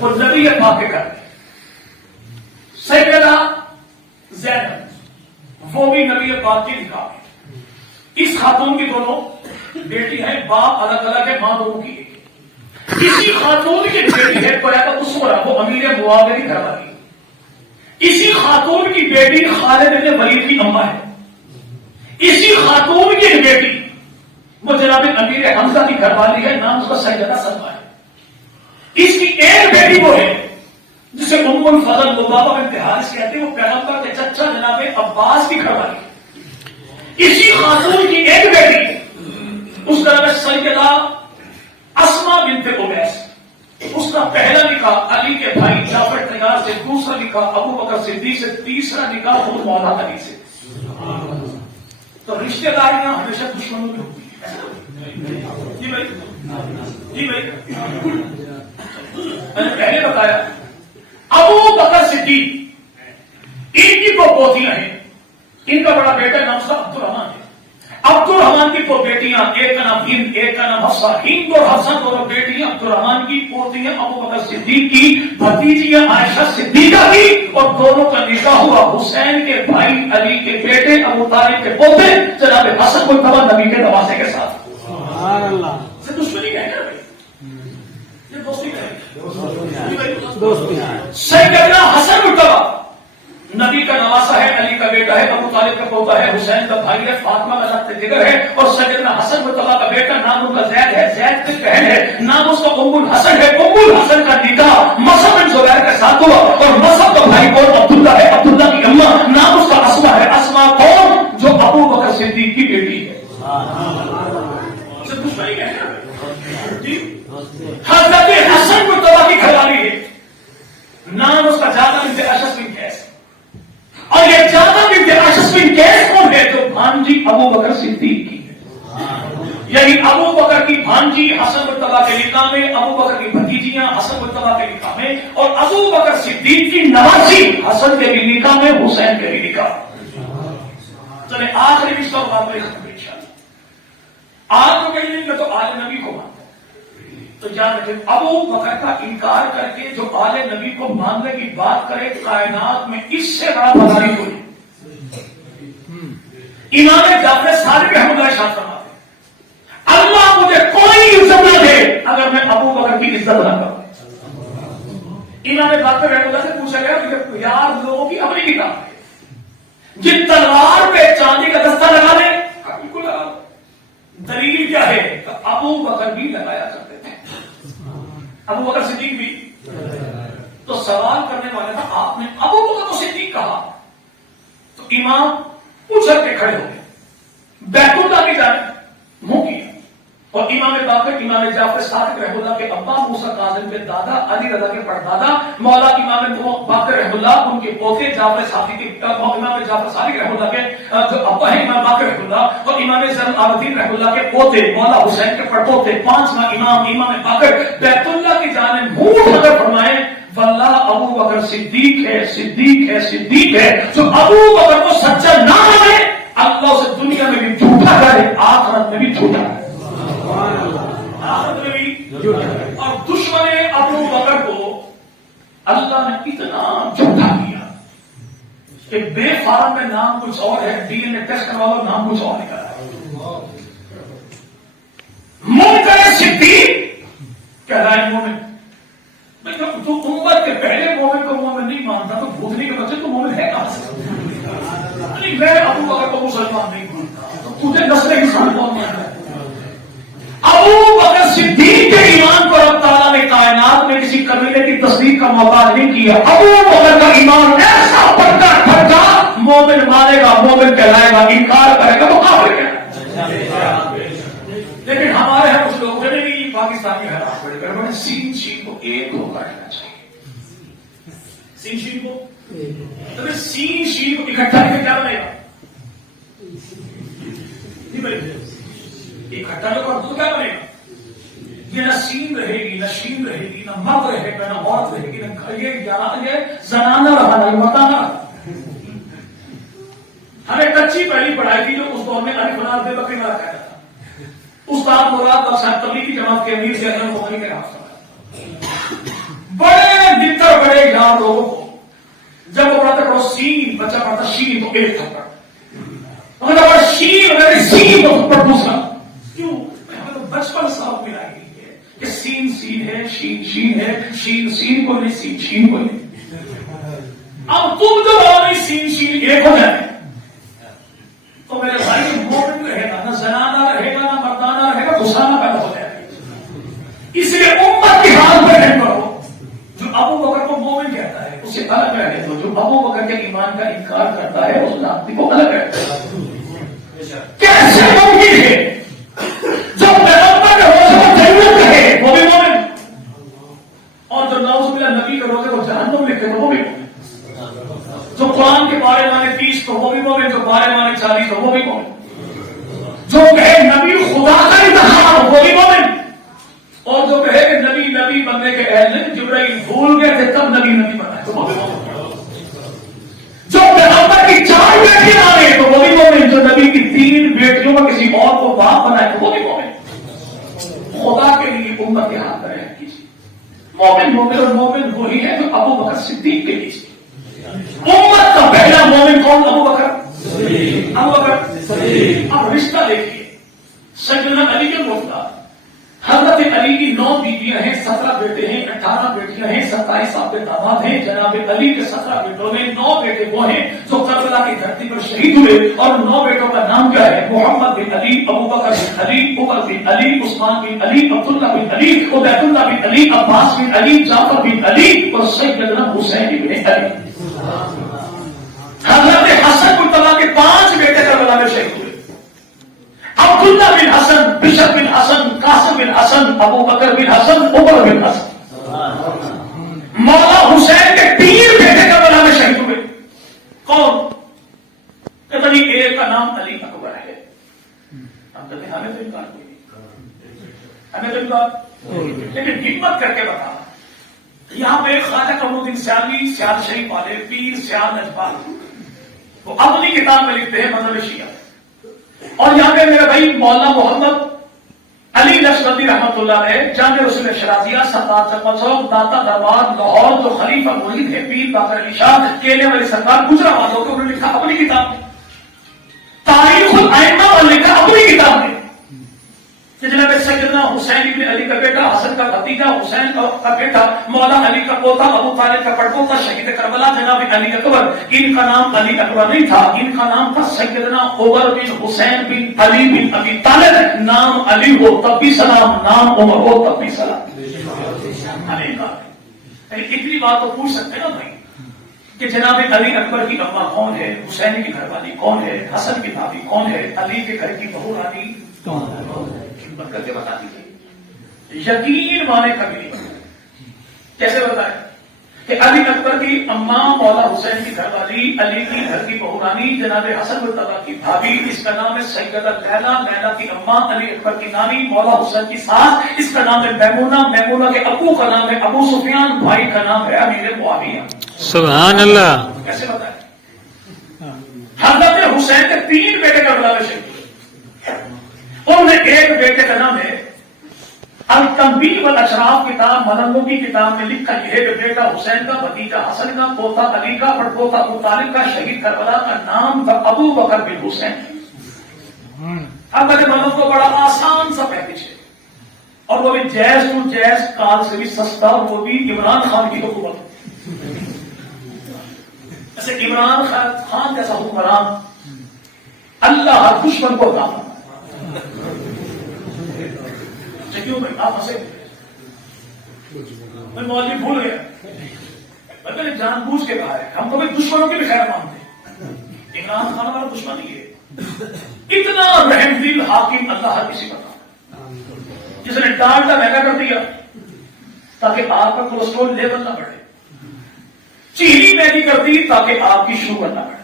وہ نبی پاک کے گھر سیدہ زینب وہ بھی نبی پاک کی نکاح ہے۔ اس خاتون کی دونوں بیٹی ہیں، باپ الگ الگ ہے، ماں دونوں کی ہے۔ اسی خاتون کی بیٹی ہے قریبہ اسورہ، وہ امیر معاویہ کی گھر والی۔ اسی خاتون کی بیٹی خالد بن ولید کی اماں ہے۔ اسی خاتون کی بیٹی وہ جناب امیر حمزہ کی گھر والی ہے، نام اس کا سیدہ سلمہ ہے۔ اس کی ایک بیٹی وہ ہے جسے ام الفضل لبابہ بنت حارث کہتے ہیں، وہ پیغمبر کے چچا جناب عباس کی گھر والی ہے۔ اسی خاتون کی ایک بیٹی اس کا نام ہے سیدہ اسما بنت امیس، اس کا پہلا نکاح علی کے بھائی جعفر طیار سے، دوسرا نکاح ابو بکر صدیق سے، تیسرا نکاح خود مولا علی سے۔ تو رشتہ داریاں ہمیشہ دشمنوں میں ہوتی ہیں۔ جی بھائی، جی بھائی، میں نے پہلے بتایا ابو بکر صدیق ان کی دو پوتیاں ہیں، ان کا بڑا بیٹا نام اس کا عبد الرحمان ہے، عبد الرحمان کی دو بیٹیاں، ایک کا نام ہند، ایک کا نام حفصہ، ہند اور حفصہ دونوں بیٹیاں عبد الرحمان کی پوتیاں ابو بکر صدیق کی بھتیجیاں عائشہ صدیقہ کی، اور دونوں کا نکاح ہوا حسین کے بھائی علی کے بیٹے ابو طالب کے پوتے جناب حسن مجتبی نبی کے نواسے کے ساتھ۔ سبحان اللہ، سے دشمنی کہیں گے بھائی، یہ دوستی کہیں دوستی۔ سیدنا حسن مجتبی نبی کا نواسا ہے، علی کا بیٹا ہے، ابو طالب کا پوتا ہے، حسین کا بھائی ہے، فاطمہ کا ذات جگر ہے، اور سیدنا حسن مجتبی کا بیٹا نام ان کا زید ہے، زید کی بہن ہے، نام اس کا ام الحسن ہے، ام الحسن کا نکاح مصعب بن زبیر کے ساتھ ہوا، اور مصعب کا بھائی کون عبداللہ ہے، عبداللہ کی اماں نام اس کا اسما ہے، اسما کون جو ابو بکر صدیق کی بیٹی ہے۔ حضرت حسن مجتبی کی گھروالی ہے، نام اس کا زیادہ بنت اشس بن قیس، اور یہ زیادہ بنت اشس بن قیس کون ہے؟ جو بھانجی ابو بکر صدیق کی ہے، یعنی ابو بکر کی بھانجی حسن مجتبی کے نکاح میں، ابو بکر کی بھتیجیاں حسن مجتبی کے نکاح میں، اور ابو بکر صدیق کی نواسی حسن کے بھی نکاح میں، حسین کے بھی نکاح۔ چلے آخری رشتہ واقعی ختم انشاءاللہ۔ آپ کو کہیں نہیں میں تو آل نبی کو مانتا ہوں، تو یاد رکھیں ابو بکر کا انکار کر کے جو آل نبی کو ماننے کی بات کرے کائنات میں اس سے بڑا بھاری کوئی۔ امام جعفر صادق رحمۃ اللہ ارشاد فرماتے ہیں اللہ مجھے کوئی عزت نہ دے اگر میں ابو بکر کی عزت نہ کروں۔ امام جعفر رحمۃ اللہ سے پوچھا گیا کہ یار لوگوں کی اپنی کتاب ہے، جن تلوار پہ چاندی کا دستہ لگا دے بالکل لگا دو، دلیل کیا ہے؟ تو ابو بکر بھی لگایا کرتے تھے، ابو بکر صدیق بھی۔ تو سوال کرنے والے تھا آپ نے ابو بکر کو صدیق کہا، تو امام اچھل کے کھڑے ہو گئے، بیت اللہ کی جانب منہ کیا، اور امام باقر امام جعفر صادق رحمہ اللہ کے ابا موسیٰ کاظم کے دادا علی رضا کے پردادا مولا امام باقر رحمہ اللہ ان کے پوتے جعفر صادق کے امام جعفر صادق رحمہ اللہ کے جو ابا ہیں امام باقر رحمہ اللہ، اور امام زین العابدین رحمہ اللہ کے پوتے مولا حسین کے پڑپوتے پانچواں امام باقر بیت اللہ کی جانب منہ اٹھا کر فرمائے واللہ ابو بکر صدیق ہے، صدیق ہے، صدیق ہے۔ جو ابو بکر کو سچا نہ مانے اللہ سے دنیا میں بھی جھوٹا کرے، آخرت میں بھی جھوٹا کرے، آخرت میں بھی۔ اور دشمن ابو بکر کو اللہ نے اتنا جھوٹا کیا کہ بے فارم میں نام کچھ اور ہے، ڈی این اے ٹیسٹ کروا لو نام کچھ اور نکلا ہے، منکر صدیق کہلائے مومن۔ جو امت کے پہلے مومن کو مومن نہیں مانتا تو بھوتنی کے بچے تو مومن ہے کہاں سے؟ میں ابو بکر کو مسلمان نہیں مانتا تو تجھے نسل انسان کون مانتا ہے؟ ابو بکر صدیق کے ایمان پر اب تعالیٰ نے کائنات میں کسی قبیلے کی تصدیق کا موقع نہیں کیا۔ ابو بکر کا ایمان ایسا پکا ٹھکا، مومن مانے گا مومن کہلائے گا، انکار کرے گا وہ کافر کہلائے۔ لیکن ہمارے یہاں کچھ لوگ ہیں نہیں پاکستانی ہے سین شین کو ایک ہو کر چاہیے، سین شین کو تو سین شین کو اکٹھا کر کیا بنے گا؟ اکٹھا جو کر تو کیا بنے گا؟ یہ نہ سین رہے گی، نہ شین رہے گی، نہ مرد رہے گا، نہ عورت رہے گی، نہ یہ زنانہ رہا نہ مردانہ رہا۔ ہمیں کچی پہلی پڑھائی تھی جو اس دور میں الف لام بے بکری والا کہتا تھا، استاد مراد اور صاحب تبلیغی جماعت کے امیر جنرل مخالف کے نام سے بڑے دتر بڑے یار لوگوں کو جب وہ پڑھتا کرو سین بچہ پڑھتا شین تو ایک تھپڑ، مگر شین میرے سین تو پر دوسرا کیوں؟ ہمیں تو بچپن صاحب ملائی گئی ہے کہ سین سین ہے، شین شین ہے، شین سین کو نہیں، سین شین کو نہیں۔ اب تم جو بولے سین شین ایک ہو جائے تو میرے بھائی مومن رہے گا، نہ زنانہ رہے گا، نہ مردانہ رہے گا، غسانہ پیدا ہو جائے گا۔ اس لیے امت کی حال پر نہیں کرو، جو ابو بکر کو مومن کہتا ہے اسے الگ رہنے دو، جو ابو بکر کے ایمان کا انکار کرتا ہے اس ناقدی کو الگ رہنے دو۔ کیسے ممکن ہے جو پیغمبر کے روزے کو جنت کہے وہ بھی مومن، اور جو نعوذ باللہ نبی کے روزے کو جہنم لکھے تو وہ بھی مومن، جو قرآن کے بارے مانے 30 تو وہ بھی مومن، جو بارے مانے 40 تو وہ بھی مومن، جو کہے نبی خدا خدا کا انتخاب وہ بھی مومن. اور جو کہے کہ نبی نبی بننے کے اہل جبرائیل بھول گئے تھے تب نبی نبی بنا ہے تو وہ بھی مومن. جو پیغمبر کی 4 بیٹیاں آ گئی تو وہ بھی مومن. جو نبی کی 3 بیٹیوں میں کسی اور کو باپ بنا ہے تو وہ بھی مومن. خدا کے لیے امت کے ہاتھ میں رہ کیجیے. مومن مومن اور مومن وہی ہے جو ابو بکر صدیق کے لیے. امت کا پہلا مومن کون؟ ابو بکر. ابو بکر. اب رشتہ دیکھیے. سیدنا علی کے مفتا حضرت علی کی 9 بیویاں ہیں، 17 بیٹے ہیں، 18 بیٹیاں ہیں، 27 آپ کے داماد ہیں. جناب علی کے 17 بیٹوں میں 9 بیٹے وہ ہیں جو کربلا کی دھرتی پر شہید ہوئے. اور 9 بیٹوں کا نام کیا ہے؟ محمد بن علی، ابو بکر بن علی، عمر بن علی، عثمان بن علی، عبداللہ بن علی، عبید اللہ بن علی، عباس بن علی، جعفر بن علی اور سیدنا حسین بن علی. حضرت حسن مرتضیٰ کے 5 بیٹے کربلا میں شہید ہوئے. عبداللہ بن حسن، بشر بن حسن، قاسم بن حسن، ابو بکر بن حسن، عمر بن حسن. مولا حسین کے 3 بیٹے کربلا میں شہید ہوئے. کون؟ کہتا جی ایک کا نام علی اکبر ہے. ہم کہتے ہیں ہمیں تو انکار کوئی، ہمیں تو انکار، لیکن ہمت کر کے بتا. یہاں پہ خواجہ قمر الدین سیالوی، سیال شریف والے پیر سیال نجبال وہ اپنی کتاب میں لکھتے ہیں مذہب شیعہ. اور یہاں پہ میرے بھائی مولانا محمد علی نشوندی رحمۃ اللہ علیہ جامع رسول شرازیہ سردار چکمت چوک داتا دربار لاہور جو خلیفہ مرید ہے پیر باقر علی شاہ کیلے والی سرکار گجرا والوں کو انہوں نے لکھا اپنی کتاب میں. تاریخ الائمہ والے لکھا اپنی کتاب میں کہ جناب سیدنا حسین بن علی کا بیٹا، حسن کا بھتیجا، حسین کا بیٹا، مولا علی کا پوتا، ابو طالب کا پڑپوتا، شہید کربلا جناب علی اکبر. ان کا نام علی اکبر نہیں تھا، ان کا نام تھا سیدنا عمر بن حسین بن علی بن ابی طالب. نام علی ہو تب بھی سلام، نام عمر ہو تب بھی سلام. اتنی بات تو پوچھ سکتے ہیں نا بھائی کہ جناب علی اکبر کی اماں کون ہے، حسین کی گھر والی کون ہے، حسن کی بھابھی کون ہے، علی کے گھر کی بہو رانی کون ہے؟ کر کے بتا دیجیے. یقین مانے کبھی نہیں بتا. کیسے بتائیں کہ علی اکبر کی اماں مولا حسین کی گھر والی، علی کی گھر کی بہو رانی، جناب حسن مرتضیٰ کی بھابھی، اس کا نام ہے سیدہ لیلا، لیلا کی اماں، علی اکبر کی نانی مولا حسین کی ساس، اس کا نام ہے میمونہ، میمونہ کے ابو کا نام ہے ابو سفیان، بھائی کا نام ہے امیر معاویہ. سبحان اللہ. کیسے بتائیں؟ حضرت حسین کے 3 بیٹے کربلا میں شہید ہوئے. انہوں نے ایک بیٹے کا نام ہے التنبیہ والاشراف کتاب ملنگوں کی کتاب میں لکھا یہ ہے کہ بیٹا حسین کا، بھتیجا حسن کا، پوتا علی کا، پڑپوتا ابو طالب کا، شہید کربلا کا نام تھا ابو بکر بن حسین. اب میرے ملوں کو بڑا آسان سا پیکج ہے اور وہ بھی جیز ٹو جیز کال سے بھی سستا، اور وہ بھی عمران خان کی حکومت. ایسے عمران خان جیسا حکمران اللہ ہر دشمن کو عطا فرمائے. کیوں بھائی آپ ہنسے؟ میں مولوی بھول گیا، میں نے جان بوجھ کے کہا ہے. ہم تو بھائی دشمنوں کی بھی خیر مانتے. عمران خان ہمارا دشمن ہی ہے. اتنا رحم دل حاکم اللہ ہر کسی کا تھا جس نے ڈالٹا مہنگا کر دیا تاکہ آپ کا کولیسٹرول لیول نہ بڑھے، چینی مہنگی کر دی تاکہ آپ کی شوگر نہ بڑھے،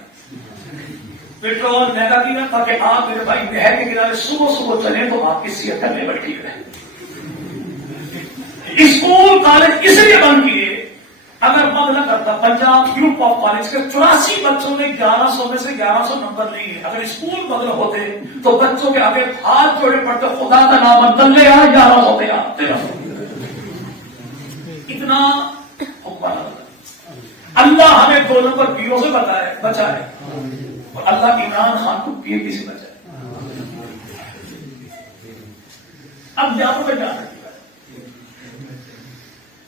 پیٹرول مہنگا کیا تاکہ آپ میرے بھائی نہر کے کنارے صبح صبح چلیں تو آپ کی صحت کا لیول ٹھیک رہے. اسکول کالج اس لیے بند کیے. اگر بند نہ کرتا پنجاب گروپ آف کالج کے 84 بچوں نے 1100 میں سے 1100 نمبر لیے. اگر اسکول بدل ہوتے تو بچوں کے آگے ہاتھ جوڑے پڑتے خدا کا نام بدل لے آ 1100 ہوتے. اتنا حکمران اللہ ہمیں 2 نمبر پیروں سے بچائے اور اللہ عمران خان کو پیر کی سے بچائے. اب یہاں پر جا سکتی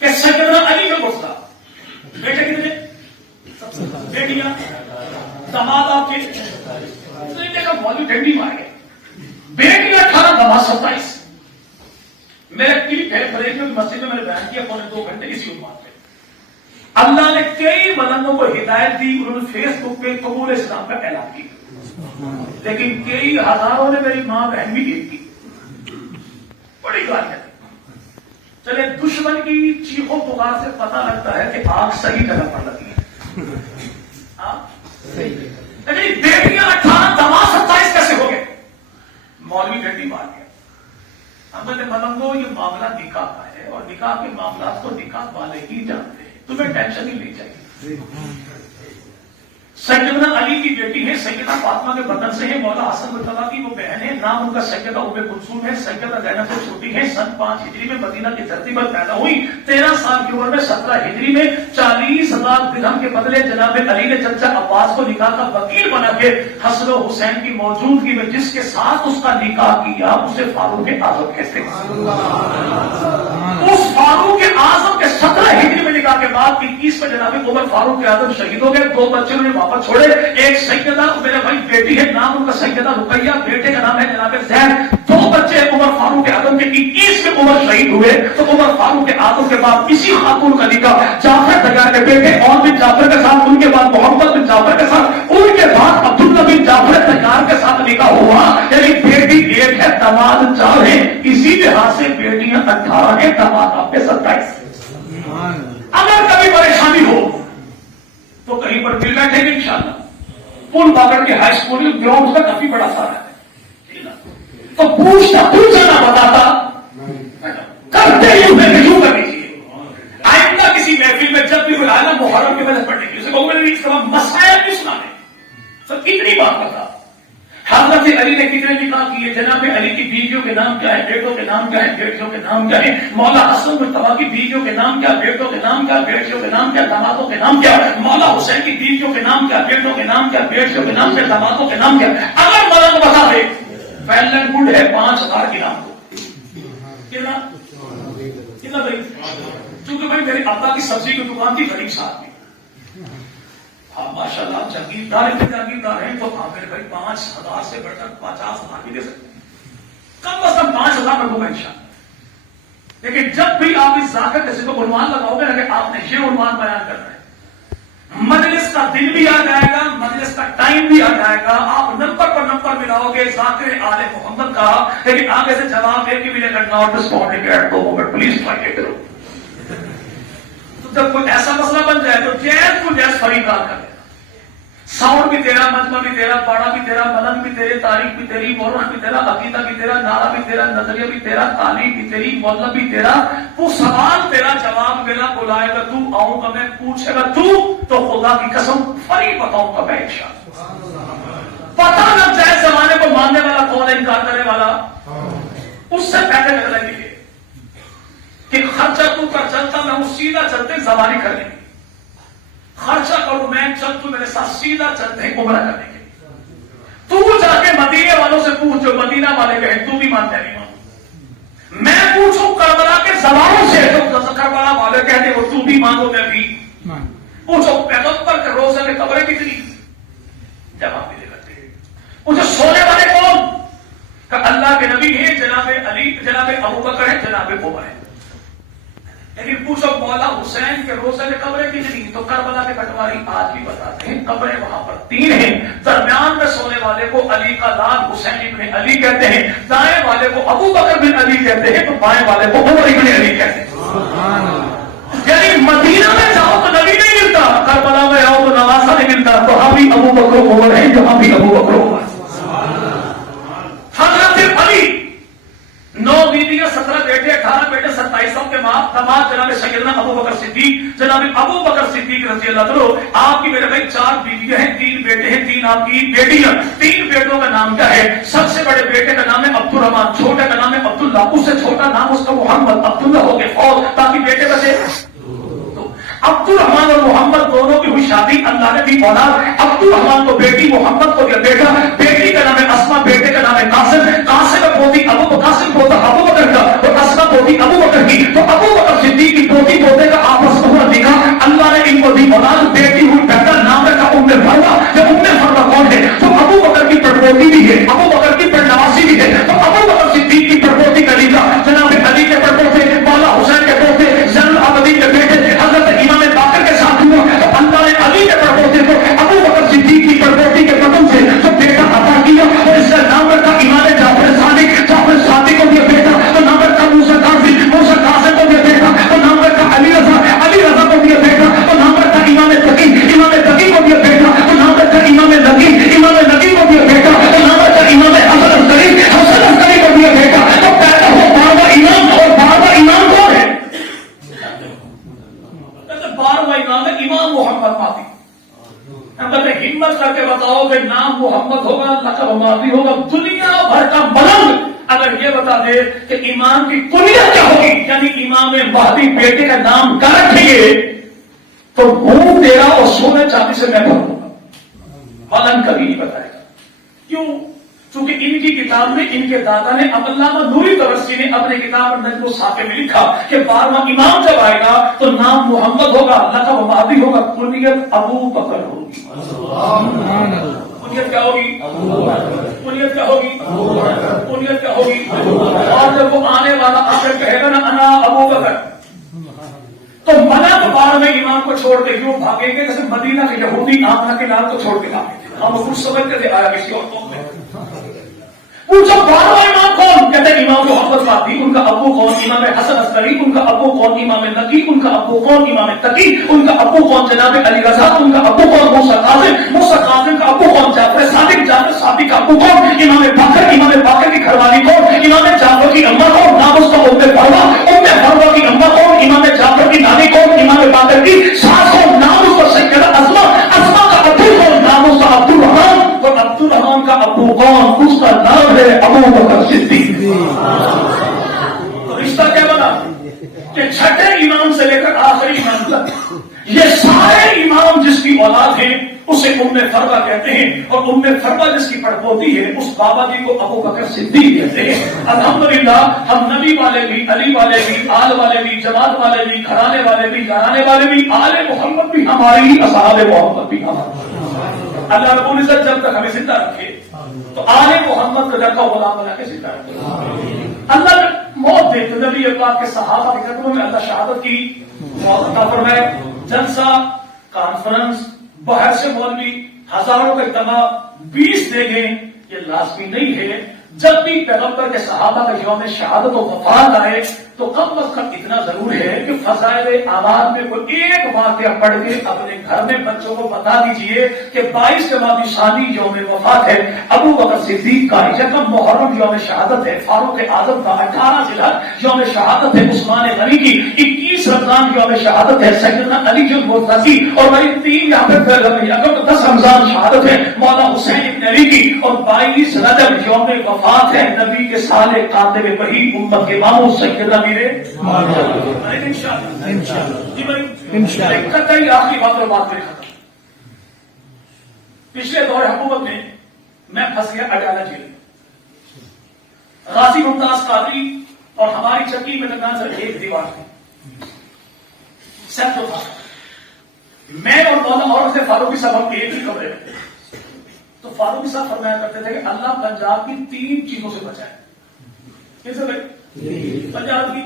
کہ سیدنا علی کا مسئلہ بیٹے کتنے؟ بیٹیاں داماد آپ کے کا مولوی ڈنڈی مار گئے. بیٹیاں 18 داماد 27. میرے کلپ ہے بریک میں مسجد میں میں نے بیان کیا 2.25 گھنٹے اسی عنوان پہ. اللہ نے کئی ملنگوں کو ہدایت دی، انہوں نے فیس بک پہ قبول اسلام کا اعلان کیا، لیکن کئی ہزاروں نے میری ماں بہن بھی دیکھ کی. بڑی گالیاں. چلے دشمن کی چیخوں پکار سے پتہ لگتا ہے کہ آگ صحیح جگہ پر لگی ہے. لیکن بیٹیاں 18 داماد 27 کیسے ہو گئے؟ مولوی ڈنڈی مار گیا. اب میں نے ملنگو یہ معاملہ نکاح کا ہے اور نکاح کے معاملات کو نکاح والے ہی جانتے ہیں، تمہیں ٹینشن ہی نہیں چاہیے۔ سیدنا علی کی بیٹی ہے، سیدہ فاطمہ کے بدن سے ہے، مولا حسن مرتضیٰ کی وہ بہن ہے، نام ان کا سیدہ ام کلثوم ہے، سیدہ زینب سے چھوٹی ہے، سن 5 ہجری میں مدینہ کی دھرتی پر پیدا ہوئی، 13 سال کی عمر میں 17 ہجری میں 40,000 درہم کے بدلے جناب علی نے چچا عباس کو نکاح کا وکیل بنا کے حسن و حسین کی موجودگی میں جس کے ساتھ اس کا نکاح کیا اسے فاروق اعظم کہتے ہیں۔ اس فاروق اعظم کے 17 ہجری میں نکاح کے بعد 21 میں جناب عمر فاروق اعظم شہید ہو گئے، 2 بچے انہوں نے واپس چھوڑے، ایک سیدہ میرے بھائی بیٹی ہے، نام ان کا سیدہ رقیہ، بیٹے کا نام ہے جناب زید، 2 بچے عمر فاروق اعظم کے 21 میں عمر شہید ہوئے، تو عمر فاروق اعظم کے بعد اسی خاتون کا نکاح جعفر تیار کے بیٹے اور بن جعفر کے ساتھ، ان کے بعد محمد بن جعفر کے ساتھ، ان کے بعد عبداللہ بن جعفر تیار کے ساتھ نکاح ہوا، یعنی بیٹی 1 ہے داماد 4 ہیں، اسی لحاظ سے بیٹیاں 18 ہیں، داماد آپ کے 27۔ اگر کبھی پریشانی ہو تو کہیں پر مل بیٹھے گے انشاءاللہ، پل باغڑ کے ہائی اسکول گراؤنڈ کا کافی بڑا سارا ہے، تو پوچھنا نہ بتاتا کرتے یوں کرنی چاہیے۔ آئندہ کسی محفل میں جب بھی بلایا نا محرم کی وجہ پڑھنے کی، اسے کہوں میں اس طرح مسائل بھی سنانے، سب کتنی بات بتا۔ حضرت علی نے کتنے نکاح کیے، جناب علی کی بیویوں کے نام کیا ہے، بیٹوں کے نام کیا ہے، بیٹیوں کے نام کیا ہے، مولا حسن مرتضیٰ کی بیویوں کے نام کیا، بیٹوں کے نام کیا، بیٹیوں کے نام کیا، دامادوں کے نام کیا، مولا حسین کی بیویوں کے نام کیا، بیٹوں کے نام کیا، بیٹیوں کے نام کیا، دامادوں کے نام کیا۔ اگر مدد بتا دے فیلن گڈ ہے 5,000 کی نام کو کتنا بھائی، چونکہ بھائی میرے ابا کی سبزی کی دکان تھی غریب صاحب کی، آپ ماشاء اللہ جاگیردار ہیں تو آپ میرے بھائی 5,000 سے بڑھ کر 50,000 بھی دے سکتے، کم از کم 5,000 رکھوں گا انشاءاللہ۔ لیکن جب بھی آپ اس ذاکر کسی کو عنوان لگاؤ گے کہ آپ نے یہ عنوان بیان کرنا ہے، مجلس کا دن بھی آ جائے گا، مجلس کا ٹائم بھی آ جائے گا، آپ نمبر پر نمبر ملاؤ گے ذاکر آل محمد کا، لیکن آگے سے جواب دے کے بھی لے کر not responding at 2 minute please try کرو۔ جب کوئی ایسا مسئلہ بن جائے تو جیز کو جیز فریقہ کر لینا، ساؤنڈ بھی تیرا، مجمع بھی تیرا، باڑا بھی تیرا، ملنگ بھی تیرے، تاریخ بھی تیری، مورن بھی تیرا، عقیدہ بھی تیرا، نعرہ بھی تیرا، نظریہ بھی تیرا، تعلیم بھی تیری، مطلب بھی تیرا، وہ سوال تیرا، جواب میرا، بلائے گا تو آؤں گا میں، پوچھے گا تو خدا کی قسم فریق بتاؤں گا میں انشاءاللہ۔ پتہ لگ جائے زمانے کو ماننے والا کون ہے، انکار کرنے والا، اس سے پہلے لگ رہے ہیں کہ خرچہ تو کر چلتا میں ہوں، سیدھا چلتے زبانی کرنے کی، خرچہ کروں میں چل تو میرے ساتھ سیدھا چلتے ہیں عمرہ کرنے کے، تو جا کے مدینے والوں سے پوچھ جو مدینہ والے کہیں تو بھی مانتے نہیں مانو، میں پوچھوں کربلا کے زبانوں سے تو کربلا والے کہتے وہ تو بھی مانو میں بھی پوچھو پیغمبر کے روزے میں قبریں کتنی، جواب بھی دے کرتے ہیں، پوچھو سونے والے کون، کہ اللہ کے نبی ہیں، جناب علی، جناب ابوبکر ہیں، جناب عمر ہیں، لیکن پوچھو مولا حسین کے روزے میں قبریں کتنی، تو کربلا کے پٹواری آج بھی بتاتے ہیں قبریں وہاں پر 3 ہیں، درمیان میں سونے والے کو علی کا لال حسین ابن علی کہتے ہیں، دائیں والے کو ابو بکر بن علی کہتے ہیں، تو بائیں والے کو عمر ابن علی کہتے ہیں۔ یعنی مدینہ میں جاؤ تو نبی نہیں ملتا، کربلا میں آؤ تو نواسا نہیں ملتا، تو ہم بھی ابو بکر عمر ہیں، جہاں بھی ابو بکر عمر۔ حضرت علی 9 بیویاں، 17 بیٹے، 18 بیٹے، 27 سب کے ماں داماد جناب سیدنا ابو بکر صدیق، جناب ابو بکر صدیق رضی اللہ عنہ۔ آپ کی میرے بھائی 4 بیویاں ہیں، 3 بیٹے ہیں، 3 آپ کی بیٹیاں۔ 3 بیٹوں کا نام کیا ہے؟ سب سے بڑے بیٹے کا نام ہے عبد الرحمان، چھوٹے کا نام ہے عبداللہ، اس سے چھوٹا نام اس کا محمد، عبداللہ ہو گئے اور باقی بیٹے بچے عبد الرحمان اور محمد دونوں کی ہوئی شادی، اللہ نے دی اولاد، عبد الرحمان کو بیٹی، محمد کو دیا بیٹا، بیٹی کا نام ہے اسما، بیٹے کا نام ہے قاسم، قاسم پوتی قاسم پوتا ابو بکر کا اور اسما پوتی ابو بکر کی، تو ابو بکر صدیق کی پوتی پوتے کا آپس میں ہوا نکاح، اللہ نے ان کو دی اولاد، بیٹی ہوئی بہتر، نام رکھا ام فروا۔ جب ام فروا کون ہے؟ تو ابو بکر کی پڑپوتی بھی ہے، ابو بکر کی پڑنواسی بھی ہے، تو ابو بکر صدیق کی پڑپوتی خدیجہ، جناب علی کے پڑپوتے، مولا حسین کے پوتے، زین العابدین کے بیٹے حضرت امام باقر کے ساتھ ہوا، تو اللہ نے علی کے پڑپوتے کو ابو بکر صدیق کی پڑپوتی کے قدم سے جو بیٹا عطا کیا، اور اس کا نام رکھا امام جعفر صادق، جعفر صادق کو دیا بیٹا، تو نام رکھا موسیٰ کاظم، موسیٰ کاظم کو دیا بیٹا، تو نام ہمت کر کے بتاؤ کہ نام محمد ہوگا، لقب ماضی ہوگا، دنیا بھر کا ملنگ اگر یہ بتا دے کہ امام کی کنیت کیا ہوگی، یعنی امام مہدی بیٹے کا نام کیا رکھیں گے، تو منہ تیرا اور سونے چاندی سے میں بھروں گا، ملنگ کبھی نہیں بتائے گا۔ کیوں؟ چونکہ ان کی کتاب میں ان کے دادا نے علامہ نوری طرسی نے اپنے کتاب نجم الثاقب میں لکھا کہ 12واں امام جب آئے گا تو نام محمد ہوگا، لقب مہدی ہوگا، کنیت ابو بکر ہوگی۔ کنیت کیا ہوگی؟ کنیت کیا ہوگی؟ کنیت کیا ہوگی؟ اور جب وہ آنے والا آ کر کہے گا نا انا ابو بکر، تو منع تو 12ویں امام کو چھوڑ کے کیوں بھاگیں گے؟ جیسے مدینہ کے یہودی آمنہ کے لال کو چھوڑ کے بھاگے تھے، ہم کچھ سمجھتے تھے آیا کسی اور قوم میں۔ پوچھو 12واں امام کون؟ کہتے ہیں امام محمد باقی، ان کا ابو کون؟ امام حسن عسکری، ان کا ابو کون؟ امام نقی، ان کا ابو کون؟ امام تقی، ان کا ابو کون؟ جناب علی رضا، ان کا ابو کون؟ موسیٰ کاظم، موسیٰ کاظم کا ابو کون؟ جعفر صادق، جعفر صادق کا ابو کون؟ امام باقر، امام باقر کی گھر والی کون؟ امام جعفر کی اماں کون؟ نام اس کا ام فروا کی اماں کون؟ امام جعفر کی نانی کون؟ امام باقر کی ساس کون؟ نام اس کا سیدہ اسما، اسما کا ابو کون؟ نام اس کا عبد الرحمان، اور عبد الرحمان کا ابو کون؟ اس کا نام ہے ابو بکر صدیق۔ تو رشتہ کیا بنا کہ چھٹے امام سے لے کر آخری امام تک یہ سارے امام جس کی اولاد ہیں اسے ام فروا کہتے ہیں، اور ام فروا جس کی پڑپوتی ہے اس بابا جی کو ابو بکر صدیق کہتے ہیں۔ الحمدللہ ہم نبی والے بھی، علی والے بھی، آل والے بھی، جماعت والے بھی، گھرانے والے بھی، گھرانے والے بھی، آل محمد بھی ہماری، اصحاب محمد بھی ہماری۔ اللہ رب العزت جب تک ہمیں زندہ رکھے تو آل محمد کا جگہ غلام بنا کے زندہ رکھے۔ اللہ نے موت دے تو نبی پاک کے صحابہ کے قدموں میں اللہ شہادت کی موت عطا فرمائے۔ جلسہ، کانفرنس، باہر سے مولوی، ہزاروں کا اجتماع 20 دے گئے، یہ لازمی نہیں ہے۔ جب بھی پیغمبر کے صحابہ کا یوم شہادت و وفات آئے تو کم از کم اتنا ضرور ہے کہ فضائل اعمال میں کوئی ایک واقعہ پڑھ کے اپنے گھر میں بچوں کو بتا دیجئے کہ 22 جمادی ثانی یوم وفات ہے ابو بکر صدیق کا، یکم محرم یوم شہادت ہے فاروق اعظم کا، 18 ذی الحج یوم شہادت ہے عثمان غنی کی، 21 رمضان یوم شہادت ہے سیدنا علی المرتضی، اور وہی 3 یہاں پہ 10 رمضان شہادت ہے مولا حسین ابن علی کی، اور 22 رجب یوم وفات ہے نبی کے سال کاتب وحی امت کے ماموں سیدنا میرے انشاءاللہ۔ آخری بات اور بات کرے ختم۔ پچھلے دور حکومت میں میں پھنس گیا اڈیالہ جیل میں، غازی ممتاز قادری اور ہماری چکی میں درمیان صرف ایک دیوار تھی، سب تو تھا، میں اور مولانا اور سے فاروقی صاحب ہم ایک ہی کمرے میں تھے۔ تو فاروقی صاحب فرمایا کرتے تھے کہ اللہ پنجاب کی 3 چیزوں سے بچائے۔ کس سے بھائی؟ پنجاب کی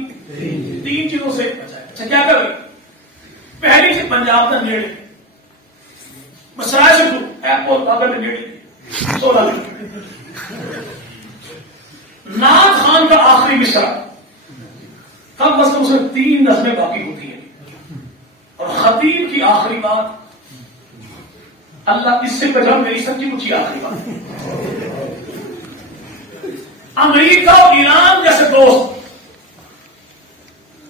3 چیزوں سے بچائے۔ اچھا کیا کرے؟ پہلی چیز پنجاب کا نیڑے، مسرائے سے دور، ایئرپورٹ اگر میں نیڑے 16 نعت خان کا آخری مصرع کم از کم اسے 3 نظمیں باقی ہوتی ہیں، اور خطیب کی آخری بات اللہ اس سے پہلے میری سچی مچی آخری بات، امریکہ اور ایران جیسے دوست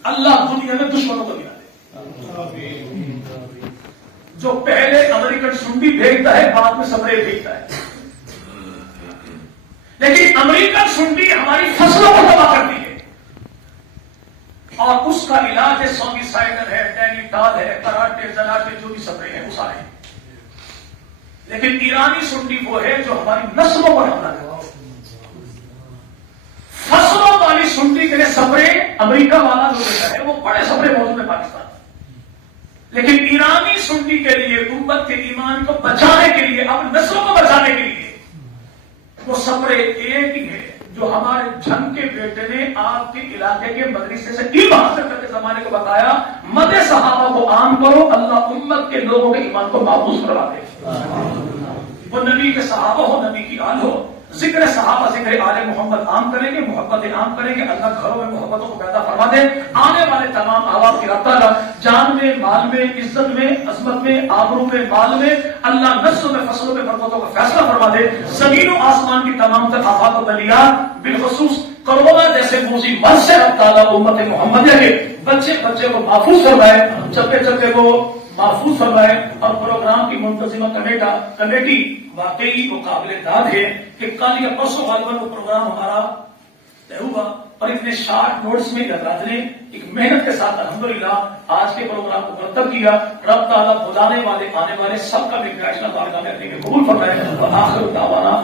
اللہ دنیا میں دشمنوں کو گرا دے۔ جو پہلے امریکن سنڈی بھیجتا ہے بعد میں سپرے بھیجتا ہے، لیکن امریکن سنڈی ہماری فصلوں کو تباہ کرتی ہے، اور اس کا علاج ہے سونگیسائڈر ہے، ٹینیٹال ہے، کراٹے زناٹے جو بھی سپرے ہیں وہ سارے۔ لیکن ایرانی سنڈی وہ ہے جو ہماری نسلوں پر حملہ کرتا ہے۔ فصلوں والی سنڈی کے لیے سپرے امریکہ والا جو دیتا ہے وہ بڑے سپرے موجود ہے پاکستان، لیکن ایرانی سنڈی کے لیے امت کے ایمان کو بچانے کے لیے، اپنی نسلوں کو بچانے کے لیے وہ سپرے ایک ہی ہے جو ہمارے جھنگ کے بیٹے نے آپ کے علاقے کے مدرسے سے علم حاصل کر کے زمانے کو بتایا، مد صحابہ کو عام کرو اللہ امت کے لوگوں کے ایمان کو محفوظ کروا دے۔ وہ نبی کے صحابہ ہو، نبی کی آل ہو، ذکر صحابہ ذکر آل محمد عام کریں گے، محبت عام کریں گے، اللہ گھروں میں محبتوں کو پیدا فرما دے۔ آنے والے تمام احوال کی رفتہ جان میں، مال میں، عزت میں، عظمت میں، آبرو میں، مال میں، اللہ نسل میں، فصلوں میں برکتوں کا فیصلہ فرما دے۔ زمین و آسمان کی تمام تر آفات و بلیات، بالخصوص کرونا جیسے موذی مرض سے رب تعالیٰ امت محمدیہ کے بچے کو محفوظ فرمائے، چپے کو محفوظ فرمائے اور پروگرام کی منتظمہ کمیٹی واقعی وہ قابل داد ہے کہ کل یا پرسوں غالباً وہ پروگرام ہمارا طے ہوا اور اتنے شارٹ نوٹس میں حضرات نے ایک محنت کے ساتھ الحمدللہ آج کے پروگرام کو مرتب کیا. رب تعالیٰ بلانے والے آنے والے سب کا میرا بارگاہ میں اپنے قبول فرمائے. آخر دعوانا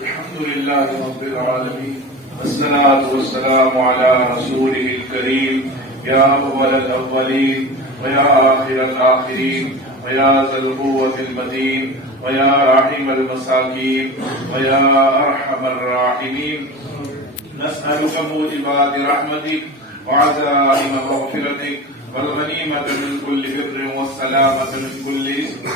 الحمدللہ رب العالمین والصلاة والسلام على رسوله الكريم يا أول الأولين ويا آخر الآخرين ويا ذا القوة المتين ويا راحم المساكين ويا أرحم الراحمين نسألك موجبات رحمتك وعزائم مغفرتك والغنيمة من كل بر والسلامة من كل إثم